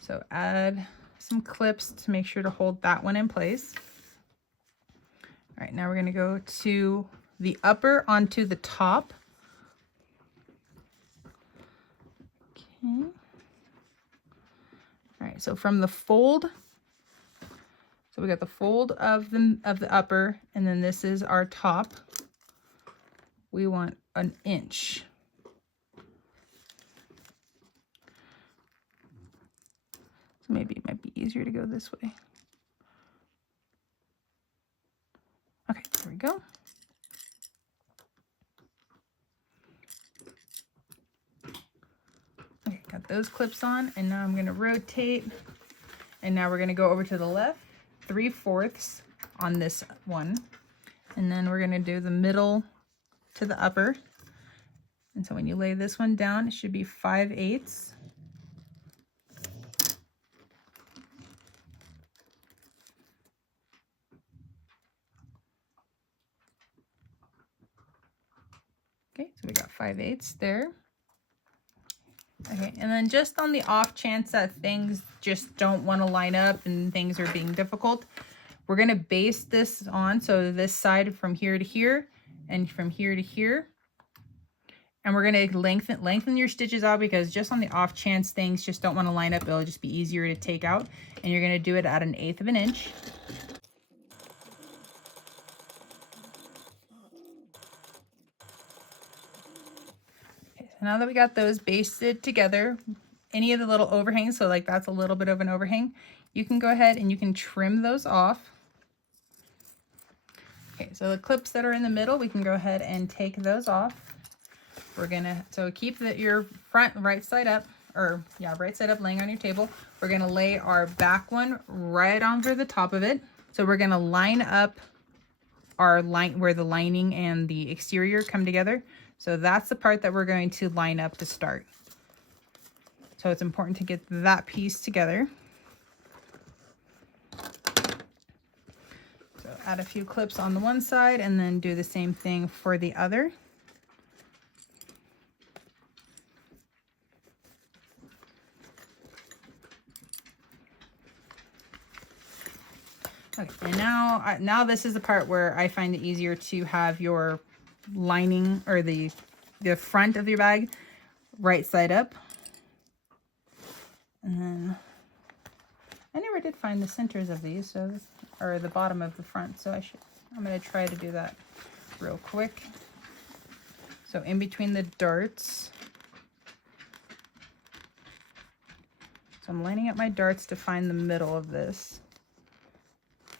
So add some clips to make sure to hold that one in place. All right, now we're going to go to the upper onto the top. Okay. All right, so from the fold, so we got the fold of the upper, and then this is our top. We want an inch. So maybe it might be easier to go this way. Okay, there we go. Okay, got those clips on, and now I'm gonna rotate, and now we're gonna go over to the left, 3/4 on this one, and then we're gonna do the middle to the upper. And so when you lay this one down, it should be 5/8. Okay, so we got 5/8 there. Okay, and then just on the off chance that things just don't want to line up and things are being difficult, we're going to base this on, so this side from here to here and from here to here. And we're going to lengthen your stitches out, because just on the off chance things just don't want to line up, it'll just be easier to take out. And you're going to do it at 1/8 of an inch. So now that we got those basted together, any of the little overhangs, so like that's a little bit of an overhang, you can go ahead and you can trim those off. Okay, so the clips that are in the middle, we can go ahead and take those off. We're gonna, so keep your front right side up, or yeah, right side up laying on your table. We're gonna lay our back one right over the top of it. So we're gonna line up our line where the lining and the exterior come together. So that's the part that we're going to line up to start. So it's important to get that piece together. So add a few clips on the one side and then do the same thing for the other. Okay, and now this is the part where I find it easier to have your lining, or the front of your bag right side up. And then I never did find the centers of these, so, or the bottom of the front, so I'm going to try to do that real quick. So in between the darts, so I'm lining up my darts to find the middle of this.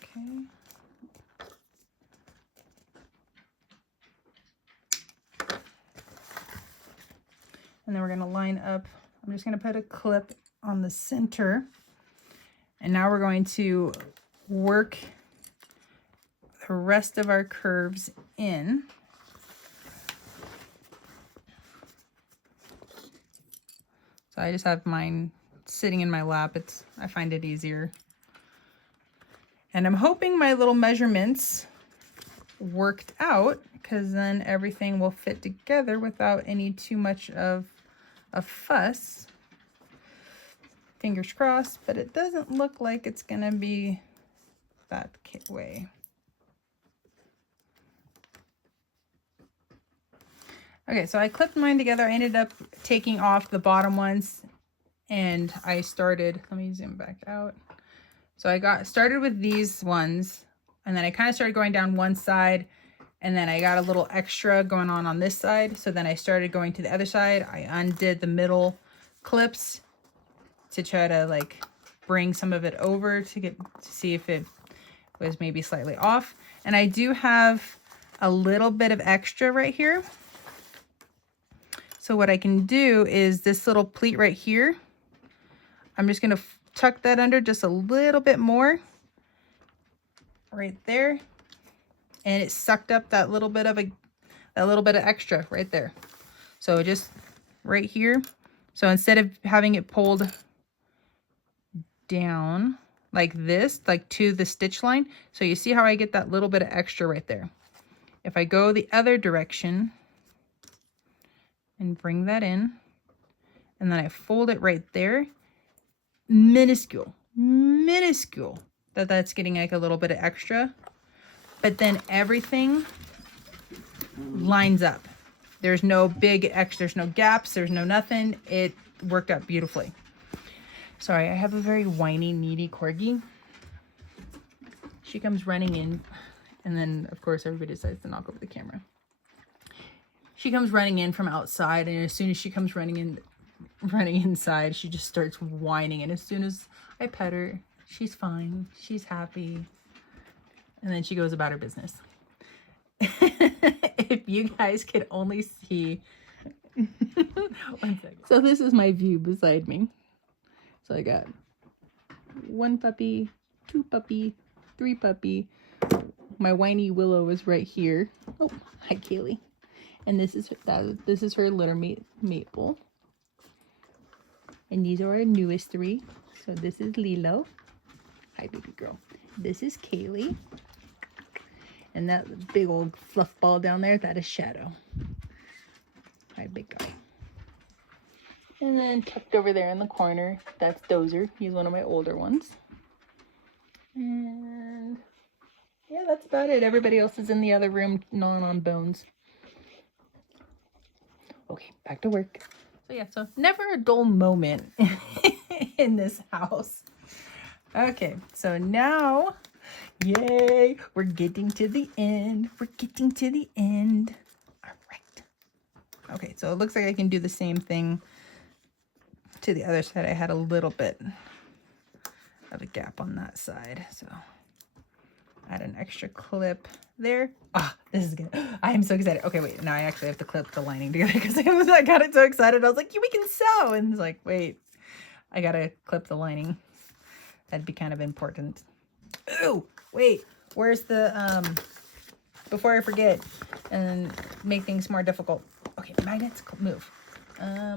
Okay. And then we're going to line up, I'm just going to put a clip on the center. And now we're going to work the rest of our curves in. So I just have mine sitting in my lap. I find it easier. And I'm hoping my little measurements worked out, because then everything will fit together without any too much of a fuss. Fingers crossed, but it doesn't look like it's gonna be that way. Okay, so I clipped mine together. I ended up taking off the bottom ones, and I started, let me zoom back out. So I started with these ones, and then I kind of started going down one side, and then I got a little extra going on this side. So then I started going to the other side. I undid the middle clips to try to like bring some of it over to see if it was maybe slightly off. And I do have a little bit of extra right here. So what I can do is this little pleat right here, I'm just going to tuck that under just a little bit more right there, and it sucked up that little bit of extra right there. So just right here. So instead of having it pulled down like this, like to the stitch line, so you see how I get that little bit of extra right there. If I go the other direction and bring that in, and then I fold it right there, minuscule that's getting like a little bit of extra, but then everything lines up. There's no big extra, there's no gaps, there's no nothing. It worked out beautifully. Sorry, I have a very whiny, needy corgi. She comes running in, and then of course everybody decides to knock over the camera. She comes running in from outside, and as soon as she comes running inside, she just starts whining. And as soon as I pet her, she's fine, she's happy, and then she goes about her business. If you guys could only see. 1 second. So this is my view beside me. So I got 1 puppy, 2 puppy, 3 puppy. My whiny Willow is right here. Oh, hi Kaylee. And this is her litter mate, Maple. And these are our newest 3. So this is Lilo. Hi baby girl. This is Kaylee. And that big old fluff ball down there, that is Shadow. Hi big guy. And then tucked over there in the corner, that's Dozer. He's one of my older ones. And yeah, that's about it. Everybody else is in the other room gnawing on bones. Okay, back to work. So yeah, so never a dull moment in this house. Okay, so now, yay, we're getting to the end. We're getting to the end. All right. Okay, so it looks like I can do the same thing to the other side. I had a little bit of a gap on that side, so add an extra clip there. Ah, this is good. I am so excited. Okay, wait, now I actually have to clip the lining together because I got it so excited. I was like, yeah, we can sew. And it's like, wait, I gotta clip the lining. That'd be kind of important. Oh, wait, where's the, before I forget and make things more difficult. Okay, magnets, move.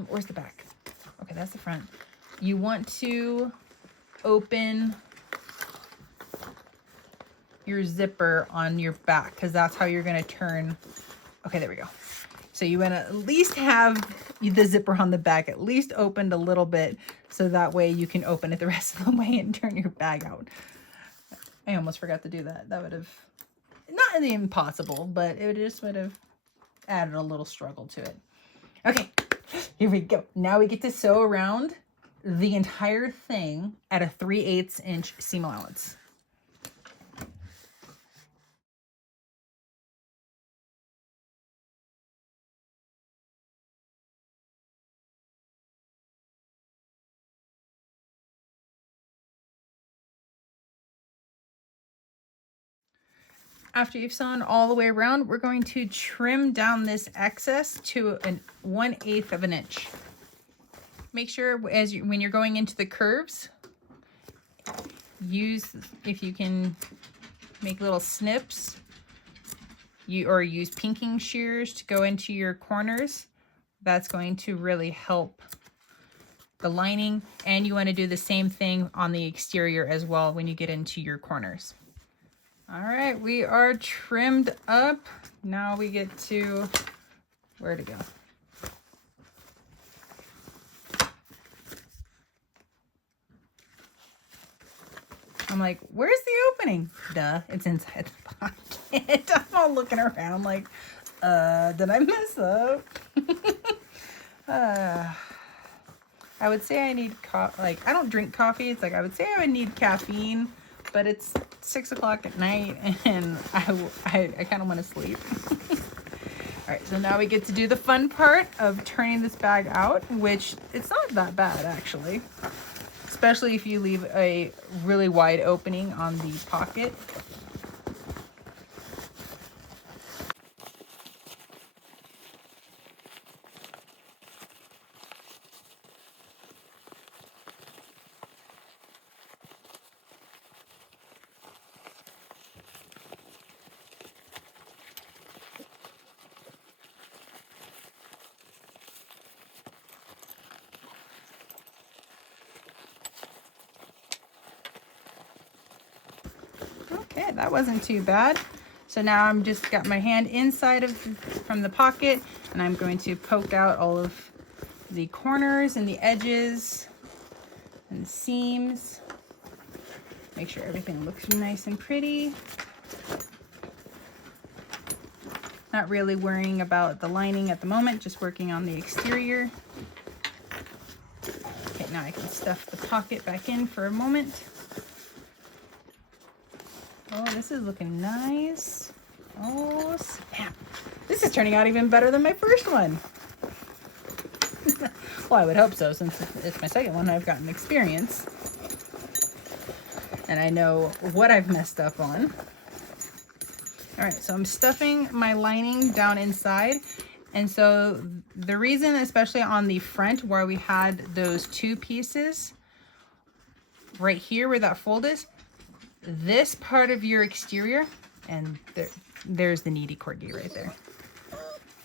Where's the back? Okay, that's the front. You want to open your zipper on your back because that's how you're going to turn. Okay, there we go. So you want to at least have the zipper on the back at least opened a little bit so that way you can open it the rest of the way and turn your bag out. I almost forgot to do that. That would have, not impossible, but it just would have added a little struggle to it. Okay, here we go. Now we get to sew around the entire thing at a 3/8 inch seam allowance. After you've sewn all the way around, we're going to trim down this excess to a 1/8 of an inch. Make sure when you're going into the curves, use, if you can make little snips, or use pinking shears to go into your corners. That's going to really help the lining, and you want to do the same thing on the exterior as well when you get into your corners. All right, we are trimmed up. Now we get to where to go. I'm like, where's the opening? Duh, it's inside the pocket. I'm all looking around like, did I mess up? I would say I need like, I don't drink coffee. It's like, I would say I would need caffeine, but it's 6 o'clock at night and I kind of want to sleep. All right, so now we get to do the fun part of turning this bag out, which it's not that bad actually, especially if you leave a really wide opening on the pocket. Okay, that wasn't too bad. So now I'm just got my hand inside of from the pocket, and I'm going to poke out all of the corners and the edges and the seams. Make sure everything looks nice and pretty. Not really worrying about the lining at the moment, just working on the exterior. now I can stuff the pocket back in for a moment. Oh, this is looking nice. Oh, snap. This is turning out even better than my first one. Well, I would hope so, since it's my second one. I've gotten experience. And I know what I've messed up on. All right, so I'm stuffing my lining down inside. And so the reason, especially on the front where we had those two pieces, right here where that fold is, this part of your exterior, and there's the needy corgi right there.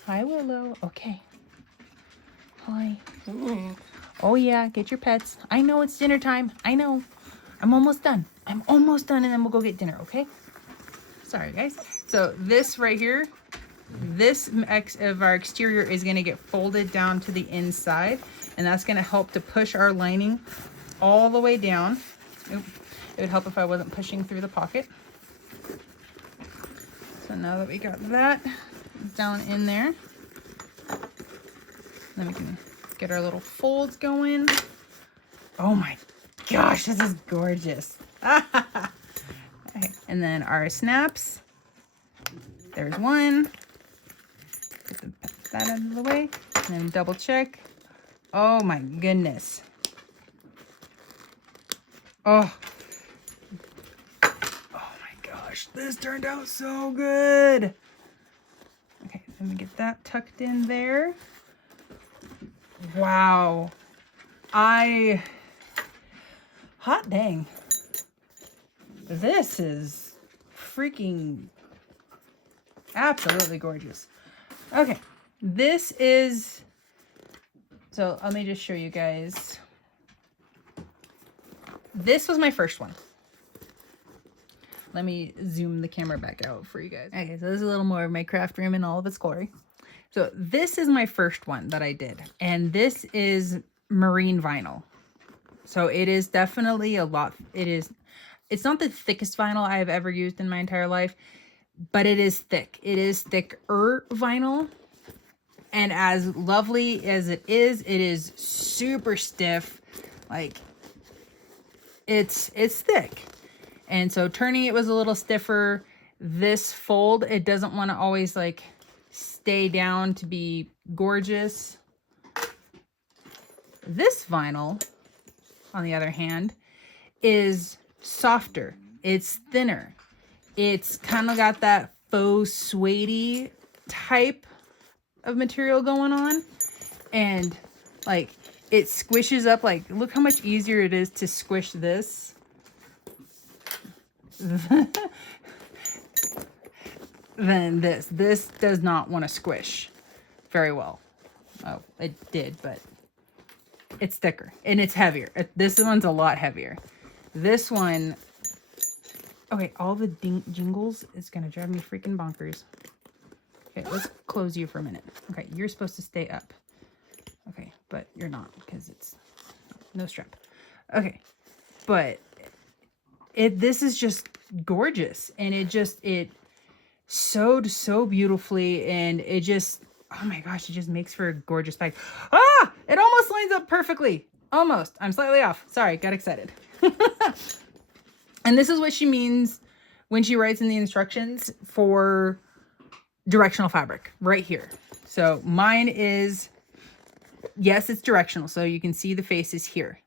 Hi, Willow. Okay. Hi. Oh yeah, get your pets. I know it's dinner time. I know. I'm almost done. I'm almost done, and then we'll go get dinner, okay? Sorry, guys. So this right here, this of our exterior is going to get folded down to the inside, and that's going to help to push our lining all the way down. Oop. It would help if I wasn't pushing through the pocket. So now that we got that down in there, then we can get our little folds going. Oh my gosh, this is gorgeous. Okay. And then our snaps. There's one. Put that out of the way. And then double check. Oh my goodness. Oh. Oh my gosh, this turned out so good. Okay, let me get that tucked in there. Wow. Hot dang. This is freaking absolutely gorgeous. Okay, this is, so let me just show you guys. This was my first one. Let me zoom the camera back out for you guys. Okay, so this is a little more of my craft room in all of its glory. So this is my first one that I did, and this is marine vinyl. So it is definitely a lot. It's not the thickest vinyl I have ever used in my entire life, but it is thick. It is thicker vinyl. And as lovely as it is super stiff. Like, it's thick. And so turning it was a little stiffer. This fold, it doesn't want to always like stay down to be gorgeous. This vinyl, on the other hand, is softer. It's thinner. It's kind of got that faux suede type of material going on. And like it squishes up. Like, look how much easier it is to squish this than this. This does not want to squish very well. Oh, it did, but it's thicker and it's heavier. This one's a lot heavier. This one, okay, all the jingles is gonna drive me freaking bonkers. Okay, let's close you for a minute. Okay, you're supposed to stay up. Okay, but you're not because it's no strap. Okay, but this is just gorgeous, and it sewed so beautifully, and it just, oh my gosh, it just makes for a gorgeous bag. Ah, it almost lines up perfectly. Almost. I'm slightly off. Sorry, got excited. And this is what she means when she writes in the instructions for directional fabric right here. So mine is, yes, it's directional. So you can see the faces here,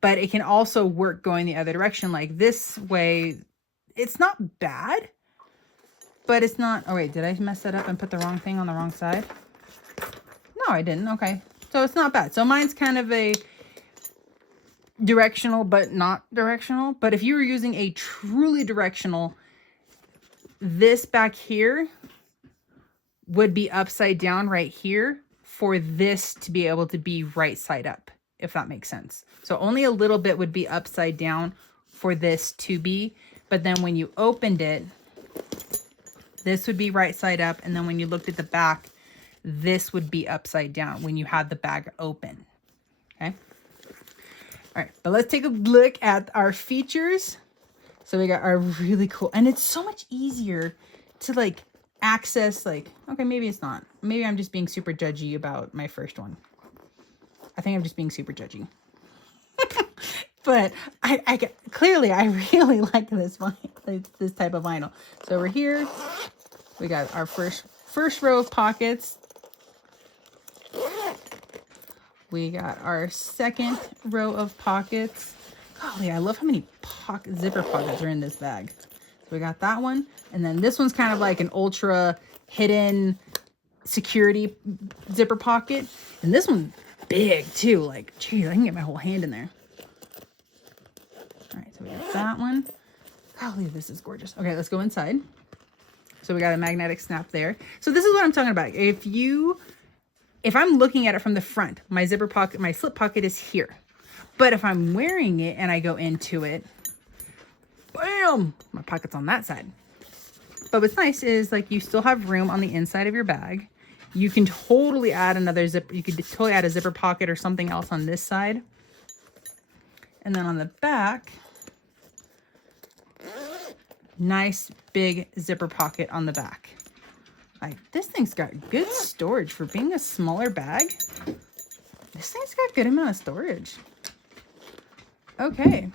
but it can also work going the other direction. Like this way, it's not bad, but it's not, oh wait, did I mess that up and put the wrong thing on the wrong side? No, I didn't. Okay. So it's not bad. So mine's kind of a directional, but not directional. But if you were using a truly directional, this back here would be upside down right here for this to be able to be right side up, if that makes sense. So only a little bit would be upside down for this to be, but then when you opened it, this would be right side up. And then when you looked at the back, this would be upside down when you had the bag open. Okay. All right, but let's take a look at our features. So we got our really cool, and it's so much easier to like access, like, okay, maybe it's not. Maybe I'm just being super judgy about my first one. I think I'm just being super judgy. But clearly I really like this this type of vinyl. So over here, we got our first row of pockets. We got our second row of pockets. Golly, I love how many zipper pockets are in this bag. So we got that one. And then this one's kind of like an ultra hidden security zipper pocket. And this one's big too. Like, geez, I can get my whole hand in there. All right, so we got that one. Golly, this is gorgeous. Okay, let's go inside. So we got a magnetic snap there. So this is what I'm talking about. If I'm looking at it from the front, my zipper pocket, my slip pocket is here. But if I'm wearing it and I go into it, bam, my pocket's on that side. But what's nice is like you still have room on the inside of your bag. You can totally add another zipper. You could totally add a zipper pocket or something else on this side. And then on the back, nice big zipper pocket on the back. Like, this thing's got good storage for being a smaller bag. This thing's got a good amount of storage. Okay,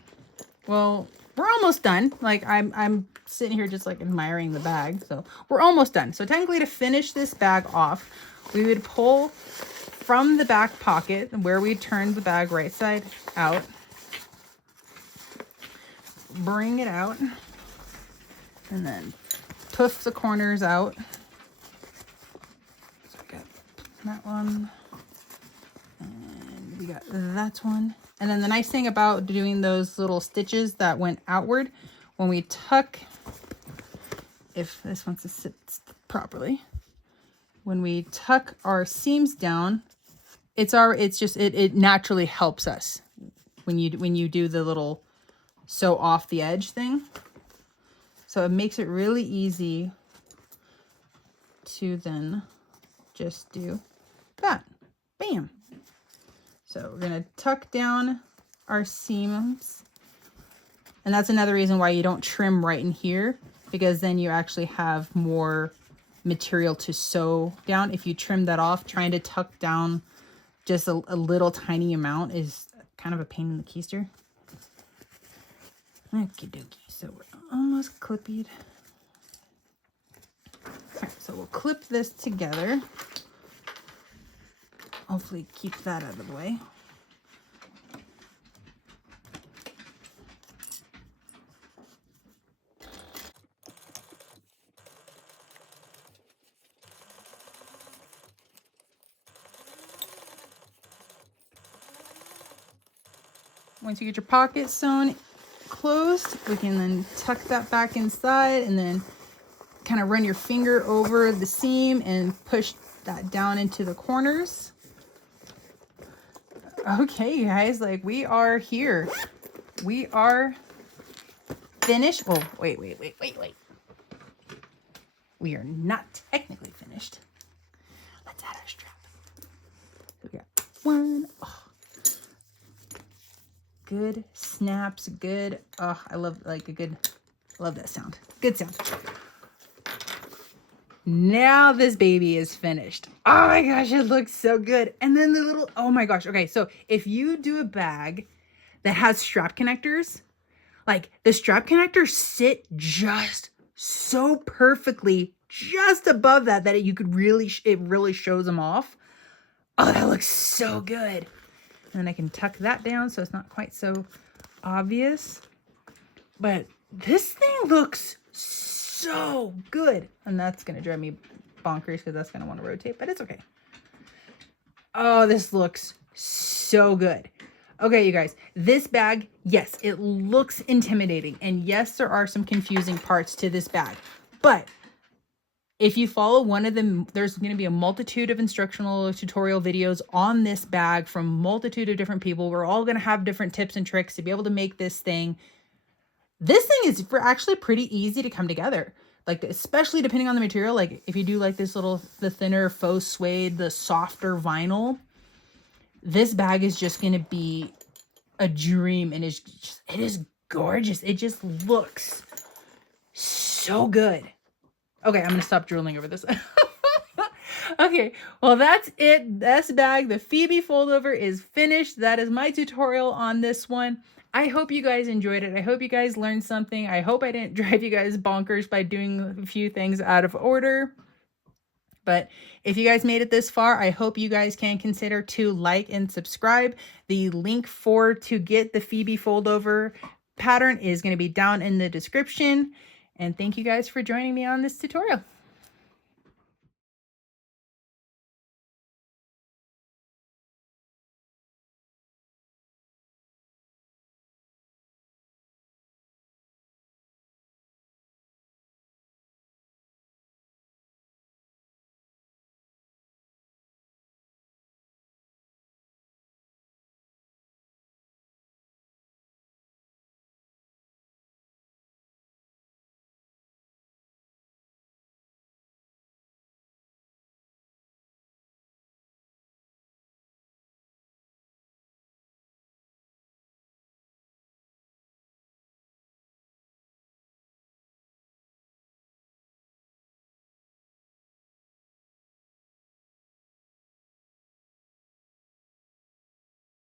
well, we're almost done. Like, I'm sitting here just like admiring the bag. So we're almost done. So technically, to finish this bag off, we would pull from the back pocket where we turned the bag right side out. Bring it out. And then poof the corners out. So we got that one. And we got that one. And then the nice thing about doing those little stitches that went outward, when we tuck, if this wants to sit properly, when we tuck our seams down, it naturally helps us when you do the little sew off the edge thing. So it makes it really easy to then just do that. Bam. So we're going to tuck down our seams. And that's another reason why you don't trim right in here, because then you actually have more material to sew down. If you trim that off, trying to tuck down just a little tiny amount is kind of a pain in the keister. Okie dokie. So we're almost clipped. Right, so we'll clip this together. Hopefully keep that out of the way. Once you get your pocket sewn closed, we can then tuck that back inside and then kind of run your finger over the seam and push that down into the corners. Okay, guys, like we are here. We are finished. Oh, wait. We are not technically finished. Let's add our strap. So we got one. Oh. Good snaps, good. Oh, I love love that sound. Good sound. Now this baby is finished. Oh my gosh, it looks so good. And then the little, oh my gosh. Okay, so if you do a bag that has strap connectors, like the strap connectors sit just so perfectly just above that it really shows them off. Oh, that looks so good. And then I can tuck that down so it's not quite so obvious. But this thing looks so good. And that's going to drive me bonkers because that's going to want to rotate, but it's okay. Oh, this looks so good. Okay, you guys, this bag, yes, it looks intimidating. And yes, there are some confusing parts to this bag. But if you follow one of them, there's going to be a multitude of instructional tutorial videos on this bag from a multitude of different people. We're all going to have different tips and tricks to be able to make this thing. This thing is actually pretty easy to come together. Like, especially depending on the material. Like if you do like the thinner faux suede, the softer vinyl, this bag is just going to be a dream. And it is gorgeous. It just looks so good. Okay, I'm going to stop drooling over this. Okay, well, that's it. This bag, the Phoebe Fold Over, is finished. That is my tutorial on this one. I hope you guys enjoyed it. I hope you guys learned something. I hope I didn't drive you guys bonkers by doing a few things out of order. But if you guys made it this far, I hope you guys can consider to like and subscribe. The link to get the Phoebe Fold Over pattern is going to be down in the description. And thank you guys for joining me on this tutorial.